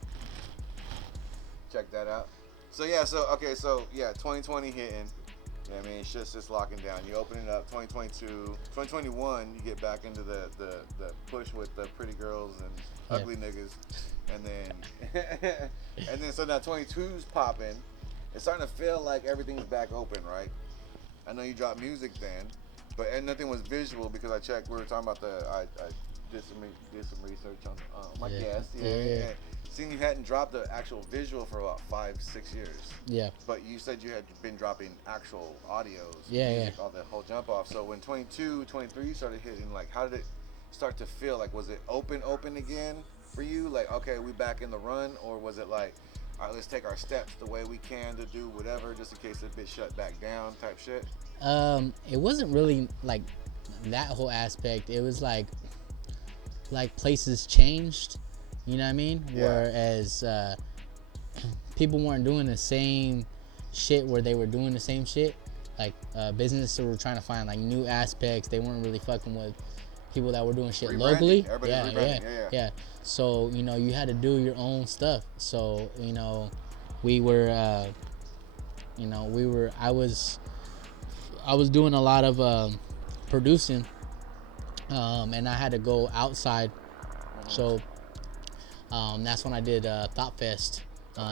Check that out. So yeah, 2020 hitting. You know what I mean? It's just locking down. You open it up, 2022, 2021, you get back into the push with the pretty girls and ugly niggas. And then so now 22's popping. It's starting to feel like everything's back open, right? I know you dropped music then, and nothing was visual because I checked. We were talking about I did some research on my guest. Yeah. Seeing you hadn't dropped the actual visual for about 5-6 years. Yeah. But you said you had been dropping actual audios, Yeah, music, all the whole jump off. So when 22, 23 started hitting, like, how did it start to feel? Like, was it open again for you? Like, okay, we back in the run, or was it like, all right, let's take our steps the way we can to do whatever, just in case it shut back down type shit? It wasn't really like that whole aspect. It was like places changed, You know what I mean? Yeah. Whereas people weren't doing the same shit where they were doing the same shit. Like businesses were trying to find like new aspects. They weren't really fucking with people that were doing shit Rebranding. locally. Everybody's rebranding. Yeah. So you know, you had to do your own stuff. So you know, we were, I was doing a lot of producing, and I had to go outside. So that's when I did Thought Fest.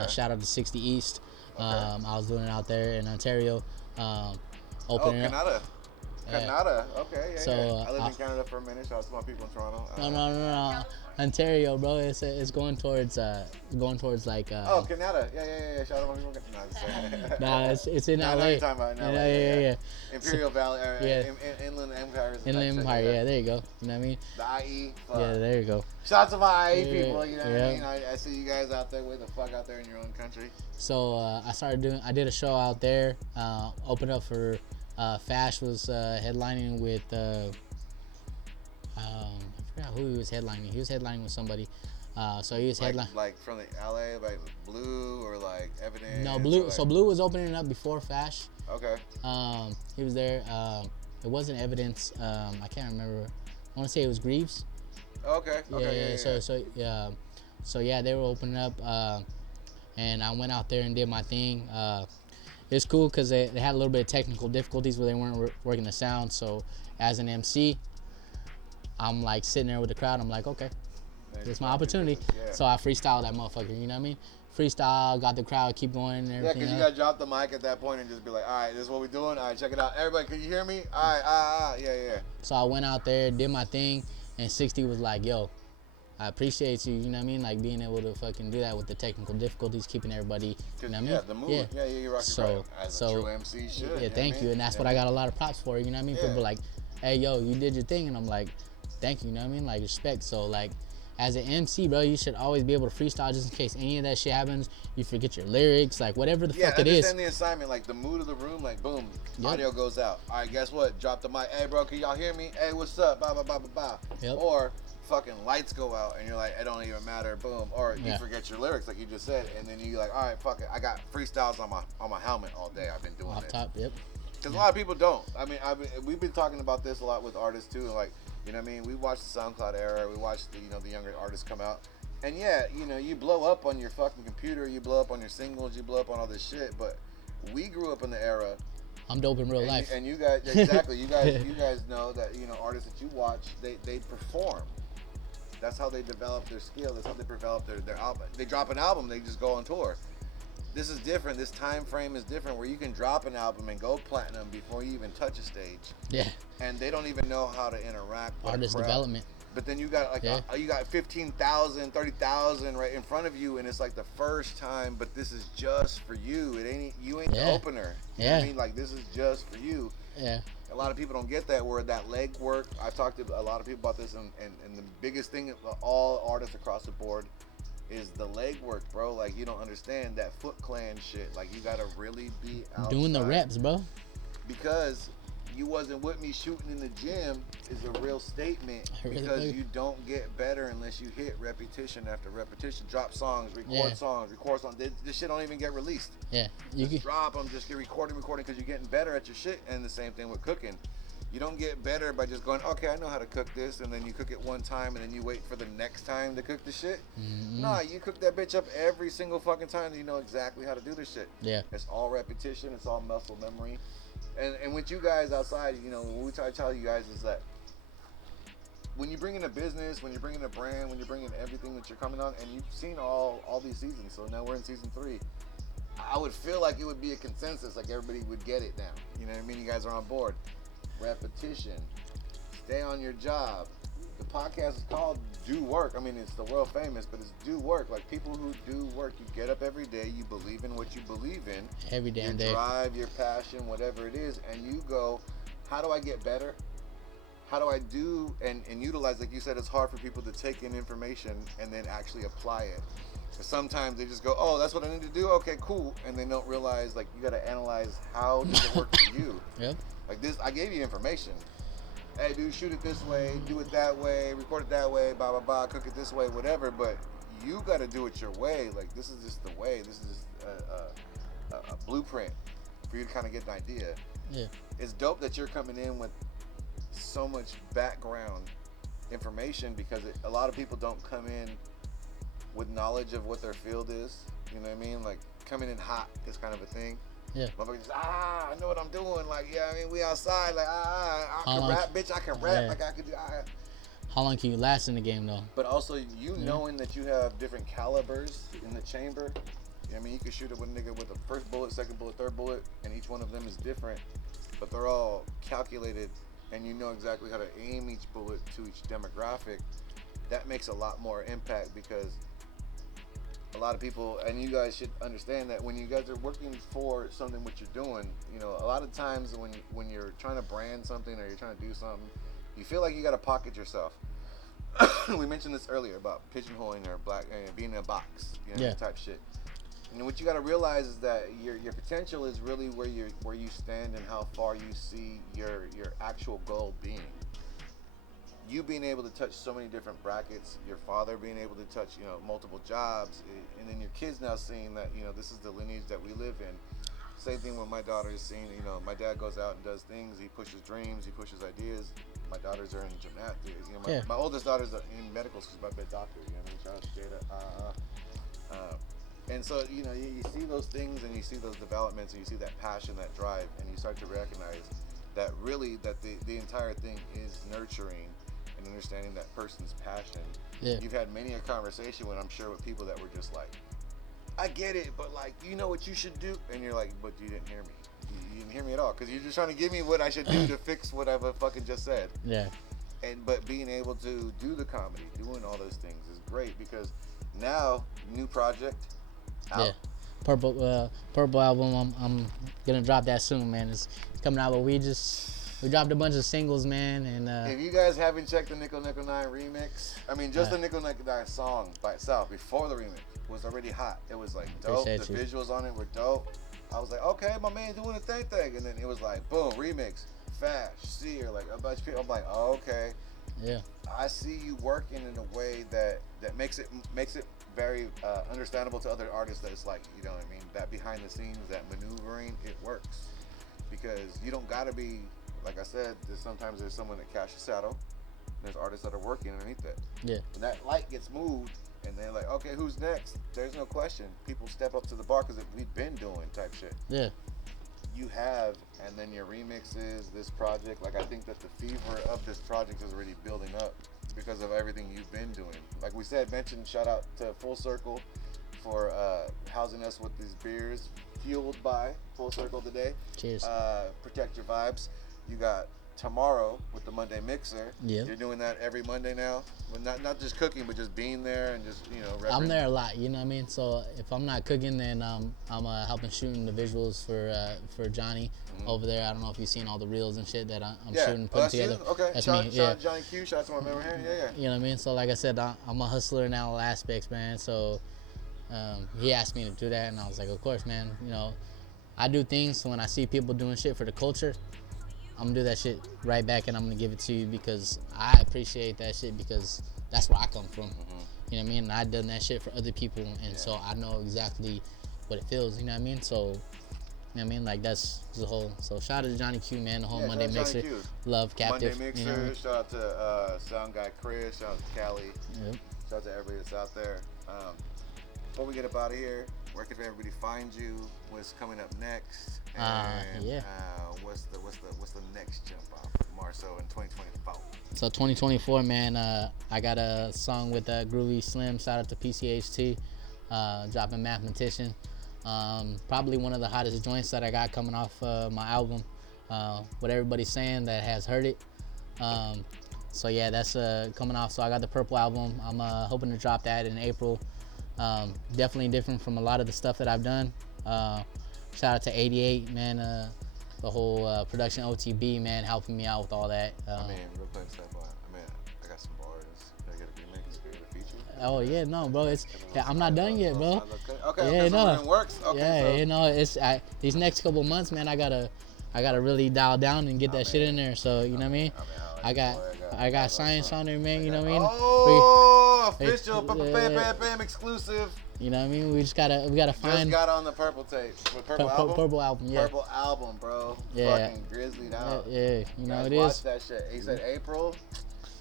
Shout out to 60 East. I was doing it out there in Ontario. Opening Canada. Yeah. Canada. Okay. Yeah. So, I lived in Canada for a minute. Shout out to my people in Toronto. No. Ontario, bro. It's going towards like. Oh, Canada. Yeah. Shout out to my people. No, I'm just saying. Nah, it's in I know LA. what you're talking about. Yeah. Imperial Valley. Inland Empire. Inland Empire. Yeah, there you go. You know what I mean? The IE. Yeah, there you go. Shout out to my IE Yeah, people. You know what yeah. I mean? I see you guys out there way the fuck out there in your own country. So I did a show out there. Opened up for Fash was headlining with. I forgot who he was headlining. He was headlining with somebody. So he was headlining. Like from the LA, like Blue or like Evidence. No, Blue. Like, So Blue was opening up before Fash. Okay. He was there. It wasn't Evidence. I can't remember. I want to say it was Greaves. Okay. Yeah. So yeah, they were opening up, and I went out there and did my thing. It's cool because they had a little bit of technical difficulties where they weren't working the sound. So as an MC, I'm like sitting there with the crowd. I'm like, okay, it's my opportunity. Yeah. So I freestyled that motherfucker. You know what I mean? Freestyle, got the crowd keep going and Yeah, everything. because you got to drop the mic at that point and just be like, all right, this is what we're doing. All right, check it out. Everybody, can you hear me? All right, yeah. So I went out there, did my thing, and 60 was like, yo, I appreciate you, you know what I mean? Like being able to fucking do that with the technical difficulties, keeping everybody, you know what I mean? Yeah, the move. Yeah, you're rocking So- as so- a true MC should. Yeah, thank you. And that's what I got a lot of props for, you know what I mean? Yeah. People like, hey, yo, you did your thing. And I'm like, thank you, you know what I mean? Like, respect. So, like, as an MC, bro, you should always be able to freestyle just in case any of that shit happens. You forget your lyrics, like, whatever the fuck it is. Understand the assignment, like the mood of the room, like boom, Yep. audio goes out. All right, guess what? Drop the mic. Hey, bro, can y'all hear me? Hey, what's up? Blah, blah, blah, blah, blah. Yep. Or fucking lights go out and you're like, it don't even matter, boom. Or you Yeah. forget your lyrics, like you just said, and then you're like, all right, fuck it. I got freestyles on my helmet all day. I've been doing Off this. top, yep. Because a lot of people don't. I mean, we've been talking about this a lot with artists too. Like, you know what I mean? We watched the SoundCloud era. We watched the younger artists come out. And yeah, you blow up on your fucking computer. You blow up on your singles. You blow up on all this shit. But we grew up in the era. I'm dope in real and life. and you guys, exactly. You guys know that artists that you watch, they perform. That's how they develop their skill. That's how they develop their album. They drop an album, they just go on tour. This is different. This time frame is different where you can drop an album and go platinum before you even touch a stage. Yeah. And they don't even know how to interact with Artist a crowd. development. But then you got you got 15,000, 30,000 right in front of you, and it's like the first time. But this is just for you. You ain't the opener. You know what I mean? Like this is just for you. Yeah. A lot of people don't get that word, that leg work. I've talked to a lot of people about this, and the biggest thing of all artists across the board is the leg work, bro. Like you don't understand that Foot Clan shit. Like you gotta really be outside. Doing the reps, bro. Because you wasn't with me shooting in the gym is a real statement. Really Because big. you don't get better unless you hit repetition after repetition. Drop songs, record songs. This shit don't even get released. Yeah. Just drop them, just get recording because you're getting better at your shit. And the same thing with cooking. You don't get better by just going, okay, I know how to cook this, and then you cook it one time, and then you wait for the next time to cook the shit. Mm-hmm. Nah, you cook that bitch up every single fucking time, and you know exactly how to do this shit. Yeah. It's all repetition. It's all muscle memory. And with you guys outside, what we try to tell you guys is that when you bring in a business, when you bring in a brand, when you bring in everything that you're coming on, and you've seen all these seasons, so now we're in season 3. I would feel like it would be a consensus, like everybody would get it now. You know what I mean? You guys are on board. Repetition. Stay on your job. The podcast is called Do Work. I mean, it's the world famous, but it's Do Work. Like people who do work, you get up every day, you believe in what you believe in. Every damn your day. drive, your passion, whatever it is, and you go, how do I get better? How do I do and utilize, like you said, it's hard for people to take in information and then actually apply it. Sometimes they just go, oh, that's what I need to do? Okay, cool. And they don't realize, like, you got to analyze how does it work for you. Yep. Like this, I gave you information. Hey, dude, shoot it this way, do it that way, record it that way, blah, blah, blah, cook it this way, whatever. But you got to do it your way. Like, this is just the way. This is just a blueprint for you to kind of get an idea. Yeah. It's dope that you're coming in with so much background information, because a lot of people don't come in with knowledge of what their field is. You know what I mean? Like, coming in hot is kind of a thing. Yeah. Motherfuckers just, I know what I'm doing. Like, yeah, I mean, we outside. Like, I can long rap, bitch. I can rap. Yeah. Like, I could do. How long can you last in the game, though? But also, knowing that you have different calibers in the chamber. You know what I mean? You can shoot it with a nigga with a first bullet, second bullet, third bullet, and each one of them is different. But they're all calculated, and you know exactly how to aim each bullet to each demographic. That makes a lot more impact, because a lot of people, and you guys should understand that when you guys are working for something, what you're doing, you know, a lot of times when you're trying to brand something or you're trying to do something, you feel like you got to pocket yourself. We mentioned this earlier about pigeonholing or being in a box, you know, type shit. And what you got to realize is that your potential is really where you stand and how far you see your actual goal being. You being able to touch so many different brackets, your father being able to touch, you know, multiple jobs, and then your kids now seeing that, you know, this is the lineage that we live in. Same thing with my daughter is seeing, you know, my dad goes out and does things, he pushes dreams, he pushes ideas. My daughters are in gymnastics. You know, my oldest daughter's in medical school, she's about to be a doctor. You know what I mean? Shout out to Jada. And so, you know, you see those things and you see those developments and you see that passion, that drive, and you start to recognize that really that the entire thing is nurturing and understanding that person's passion. Yeah. You've had many a conversation with, I'm sure, with people that were just like, I get it, but like, you know what you should do? And you're like, but you didn't hear me. You didn't hear me at all, because you're just trying to give me what I should do to fix what I've fucking just said. Yeah. But being able to do the comedy, doing all those things is great, because now, new project out. Yeah. Purple album, I'm gonna drop that soon, man. It's coming out, but we dropped a bunch of singles, man, and if you guys haven't checked the Nickel 9 remix, I mean, just the Nickel 9 song by itself before the remix was already hot. It was like dope. The visuals on it were dope. I was like, okay, my man doing a thing, and then it was like, boom, remix, Fash, Seer, like a bunch of people. I'm like, oh, okay. Yeah. I see you working in a way that makes it very understandable to other artists. That it's like, you know what I mean, that behind the scenes, that maneuvering, it works, because you don't gotta be, like I said, sometimes there's someone that casts a shadow. There's artists that are working underneath that. Yeah. When that light gets moved, and they're like, okay, who's next? There's no question. People step up to the bar because we've been doing type shit. Yeah. You have, and then your remixes, this project. Like, I think that the fever of this project is already building up because of everything you've been doing. Like we said, shout out to Full Circle for housing us with these beers fueled by Full Circle today. Cheers. Protect your vibes. You got tomorrow with the Monday Mixer. Yeah. You're doing that every Monday now. Well, not just cooking, but just being there and just, you know, I'm there a lot, you know what I mean? So if I'm not cooking, then I'm helping shooting the visuals for Johnny over there. I don't know if you've seen all the reels and shit that I'm shooting, putting together. You? Okay. That's shout me. Yeah. out Johnny Q. Shout out to my member here. Yeah. You know what I mean? So like I said, I'm a hustler in all aspects, man. So he asked me to do that, and I was like, of course, man. You know, I do things, so when I see people doing shit for the culture, I'm gonna do that shit right back, and I'm gonna give it to you, because I appreciate that shit, because that's where I come from. You know what I mean? And I've done that shit for other people, and so I know exactly what it feels. You know what I mean? So, you know what I mean? Like, that's the whole. So shout out to Johnny Q, man. The whole Monday Mixer. Love Captive. Monday Mixer. You know what I mean? Shout out to Sound Guy Chris. Shout out to Callie. Yep. Shout out to everybody that's out there. Before we get up out of here, where can everybody find you? What's coming up next? And, yeah. What's the next jump off MArso in 2024? So 2024, man. I got a song with Groovy Slim. Shout out to PCHT. Dropping Mathematician. Probably one of the hottest joints that I got coming off my album. What everybody's saying that has heard it. So yeah, that's coming off. So I got the Purple album. I'm hoping to drop that in April. Definitely different from a lot of the stuff that I've done. Shout out to 88, man. The whole production OTB, man, helping me out with all that. Real quick, I got some bars. Can I get a remix? Can I get a feature? Oh yeah, no, bro. I'm not done yet, bro. Okay. Yeah, no. It works. Okay, yeah, so. you know, it's these next couple months, man. I gotta really dial down and get that shit in there. So you know what I mean? I got science on there, man. You know what I mean? Oh, official, bam, exclusive. You know what I mean? We gotta find. Just got on the Purple tape. With Purple album? Purple album, yeah. Purple album, bro. Yeah. Fucking grizzlied out. Yeah, you know Guys, it is. watch that shit. He said April.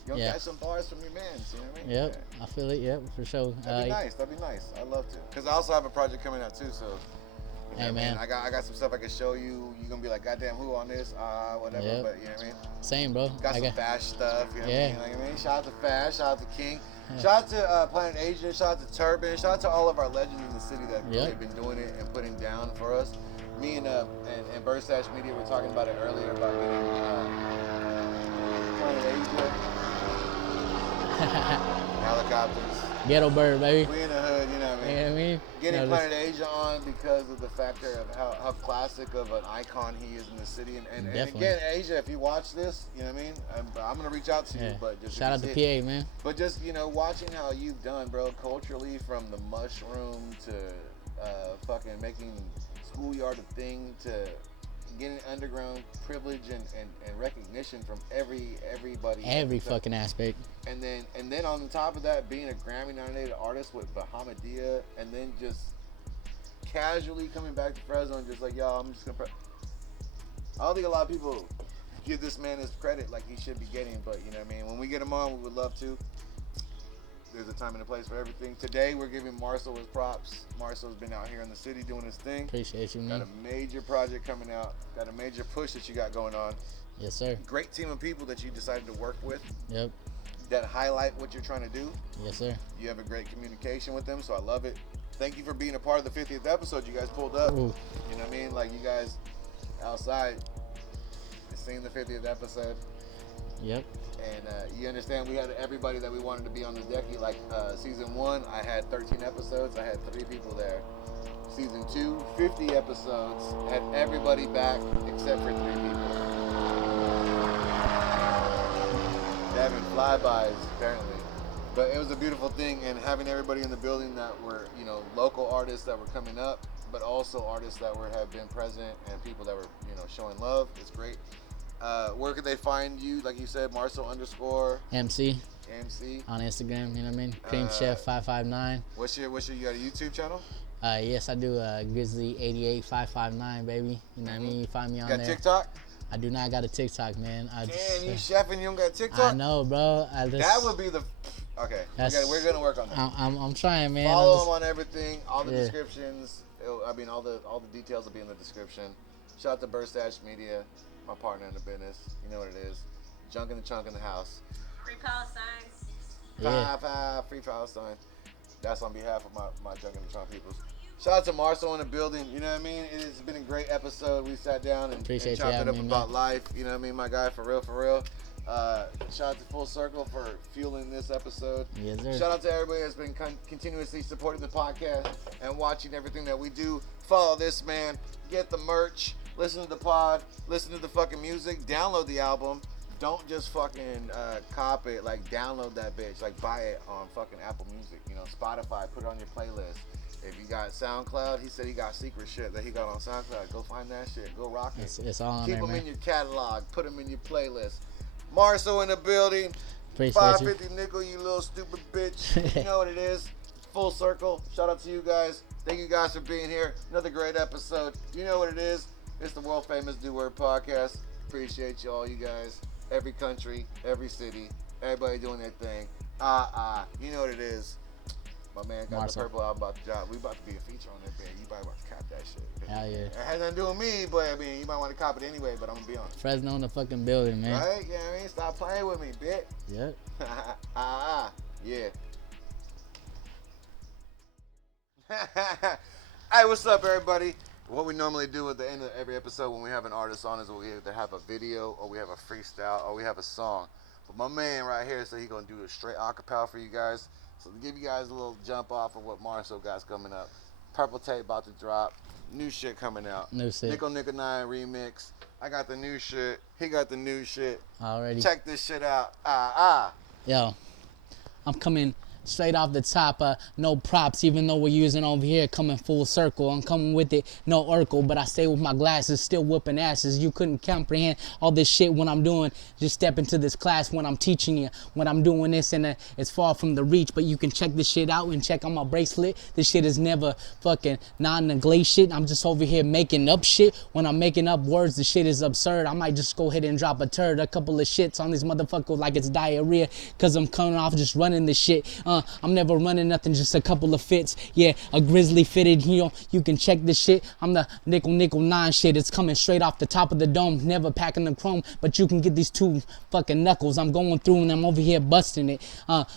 You'll Yeah. catch some bars from your mans, you know what I mean? Yep, I feel it. Yep, for sure. That'd be nice. I'd love to. Because I also have a project coming out too, so. You know Hey, what I mean? man. I got some stuff I can show you. You're gonna be like, goddamn, who on this? Whatever. Yep. But you know what I mean? Same, bro. Got some Fash stuff. You know Yeah. what I mean? Shout out to Fash. Shout out to King. Shout out to Planet Asia. Shout out to Turban. Shout out to all of our legends in the city that really have been doing it and putting down for us. Me and Birdstash Media were talking about it earlier about getting Planet Asia helicopters. Ghetto Bird, baby. We in the hood, you know what I mean? You know what I mean? Getting No, Planet Asia on because of the factor of how classic of an icon he is in the city. And again, Asia, if you watch this, you know what I mean? I'm going to reach out to you. But just shout out to PA, man. But just, you know, watching how you've done, bro, culturally from the mushroom to fucking making schoolyard a thing to getting underground privilege and recognition from everybody. Every fucking aspect. And then on top of that, being a Grammy-nominated artist with Bahamadia, and then just casually coming back to Fresno and just like, yo, I'm just gonna. I don't think a lot of people give this man his credit like he should be getting, but you know what I mean. When we get him on, we would love to. There's a time and a place for everything. Today, we're giving MArso his props. MArso's been out here in the city doing his thing. Appreciate you, man. Got a major project coming out. Got a major push that you got going on. Yes, sir. Great team of people that you decided to work with. Yep. That highlight what you're trying to do. Yes, sir. You have a great communication with them, so I love it. Thank you for being a part of the 50th episode. You guys pulled up. Ooh. You know what I mean? Like you guys outside seeing the 50th episode. Yep. And you understand we had everybody that we wanted to be on the decky. Like season 1, I had 13 episodes. I had 3 people there. Season 2, 50 episodes. Had everybody back except for 3 people. Having flybys, apparently. But it was a beautiful thing, and having everybody in the building that were, you know, local artists that were coming up, but also artists that have been present and people that were, you know, showing love. It's great. Where could they find you? Like you said, MArso_ MC MC on Instagram. You know what I mean? Cream Chef 559. What's your? You got a YouTube channel? Yes, I do. Grizzly 88559, baby. You know what I mean? You find me on You there. got TikTok? I do not got a TikTok, man. Damn, you chefing, you don't got TikTok? I know, bro. That would be the. Okay, we're gonna work on that. I'm trying, man. Follow him on everything, all the descriptions. All the details will be in the description. Shout out to Birdstash Media, my partner in the business. You know what it is. Junk in the chunk in the house. Free Palestine. Yeah. Free Palestine. That's on behalf of my Junk in the Trunk peoples. Shout out to MArso in the building. You know what I mean? It has been a great episode. We sat down and chopped it up about life. You know what I mean? My guy, for real. Shout out to Full Circle for fueling this episode. Yes, sir. Shout out to everybody that's been continuously supporting the podcast and watching everything that we do. Follow this man. Get the merch. Listen to the pod. Listen to the fucking music. Download the album. Don't just fucking cop it. Like, download that bitch. Like, buy it on fucking Apple Music. You know, Spotify. Put it on your playlist. If you got SoundCloud, he said he got secret shit that he got on SoundCloud. Go find that shit. Go rock it. It's all on Keep there, them man. in your catalog. Put them in your playlist. MArso in the building. Appreciate $5.50 nickel, you little stupid bitch. You know what it is. Full Circle. Shout out to you guys. Thank you guys for being here. Another great episode. You know what it is. It's the world famous Do Word podcast. Appreciate you all, you guys. Every country, every city, everybody doing their thing. You know what it is. My man got MArso. the purple album about to drop. We about to be a feature on that band. You might want to cop that shit. Hell yeah. It has nothing to do with me, but I mean, you might want to cop it anyway, but I'm going to be on it. Fresno in the fucking building, man. Right? You know what I mean? Stop playing with me, bitch. Yep. Yeah. Hey, what's up, everybody? What we normally do at the end of every episode when we have an artist on is we either have a video or we have a freestyle or we have a song. But my man right here said he's going to do a straight acapella for you guys. So to give you guys a little jump off of what MArso got's coming up. Purple tape about to drop. New shit coming out. New shit. Nickel 9 remix. I got the new shit. He got the new shit. Already. Check this shit out. Yo, I'm coming straight off the top, no props, even though we're using over here, coming full circle. I'm coming with it, no Urkel, but I stay with my glasses, still whooping asses. You couldn't comprehend all this shit when I'm doing, just step into this class when I'm teaching you, when I'm doing this, and it's far from the reach, but you can check this shit out and check on my bracelet. This shit is never fucking non-neglect shit. I'm just over here making up shit. When I'm making up words, the shit is absurd. I might just go ahead and drop a turd, a couple of shits on these motherfuckers like it's diarrhea, cause I'm coming off just running this shit. I'm never running nothing, just a couple of fits. Yeah, a grizzly fitted, you know, you can check this shit. I'm the nickel 9 shit. It's coming straight off the top of the dome, never packing the chrome, but you can get these two fucking knuckles. I'm going through and I'm over here busting it,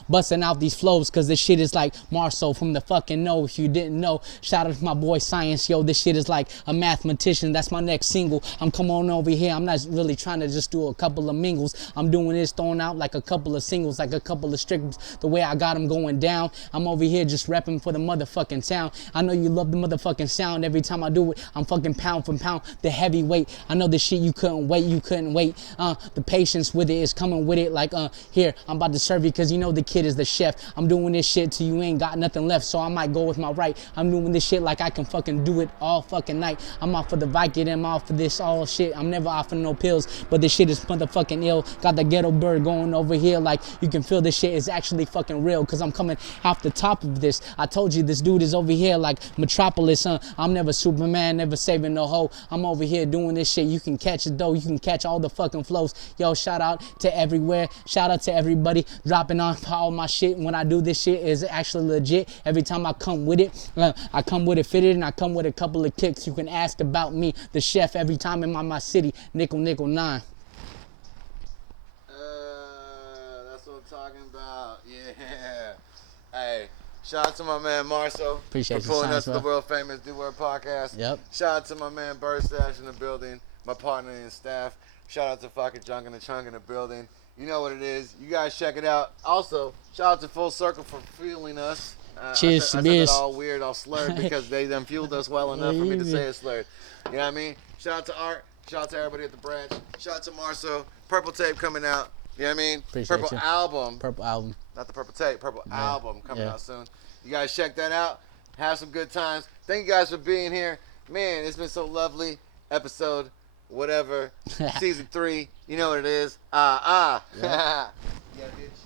busting out these flows, cause this shit is like MArso from the fucking know. If you didn't know, shout out to my boy Science, yo, this shit is like a mathematician. That's my next single. I'm coming on over here. I'm not really trying to just do a couple of mingles. I'm doing this, throwing out like a couple of singles, like a couple of strips, the way I got them going down. I'm over here just repping for the motherfucking sound. I know you love the motherfucking sound. Every time I do it, I'm fucking pound for pound, the heavyweight. I know this shit you couldn't wait. The patience with it is coming with it, like here, I'm about to serve you, cause you know the kid is the chef. I'm doing this shit till you ain't got nothing left, so I might go with my right. I'm doing this shit like I can fucking do it all fucking night. I'm off for the Viking, I'm off for this all shit. I'm never off for no pills, but this shit is motherfucking ill. Got the ghetto bird going over here, like you can feel this shit is actually fucking real, cause I'm coming off the top of this. I told you this dude is over here like Metropolis, I'm never Superman, never saving no hoe. I'm over here doing this shit. You can catch it though, you can catch all the fucking flows. Yo, shout out to everywhere, shout out to everybody dropping on all my shit. When I do this shit is actually legit. Every time I come with it, I come with it fitted, and I come with a couple of kicks. You can ask about me, the chef, every time in my city, nickel 9. That's what I'm talking about. Yeah. Hey, shout out to my man MArso Appreciate for pulling you, us to bro. the world famous Do Word podcast. Yep. Shout out to my man Birdstash in the building, my partner and staff. Shout out to fucking Junk in the Trunk in the building. You know what it is. You guys check it out. Also, shout out to Full Circle for fueling us. Cheers, I said beers. that all weird, all slurred, because they done fueled us well enough for me to say it slurred. You know what I mean? Shout out to Art. Shout out to everybody at the branch. Shout out to MArso. Purple tape coming out. You know what I mean? Appreciate Purple you. album. Purple album. Not the purple tape. Purple album coming Yeah. out soon. You guys check that out. Have some good times. Thank you guys for being here. Man, it's been so lovely. Episode, whatever. Season 3. You know what it is. Yeah, bitch.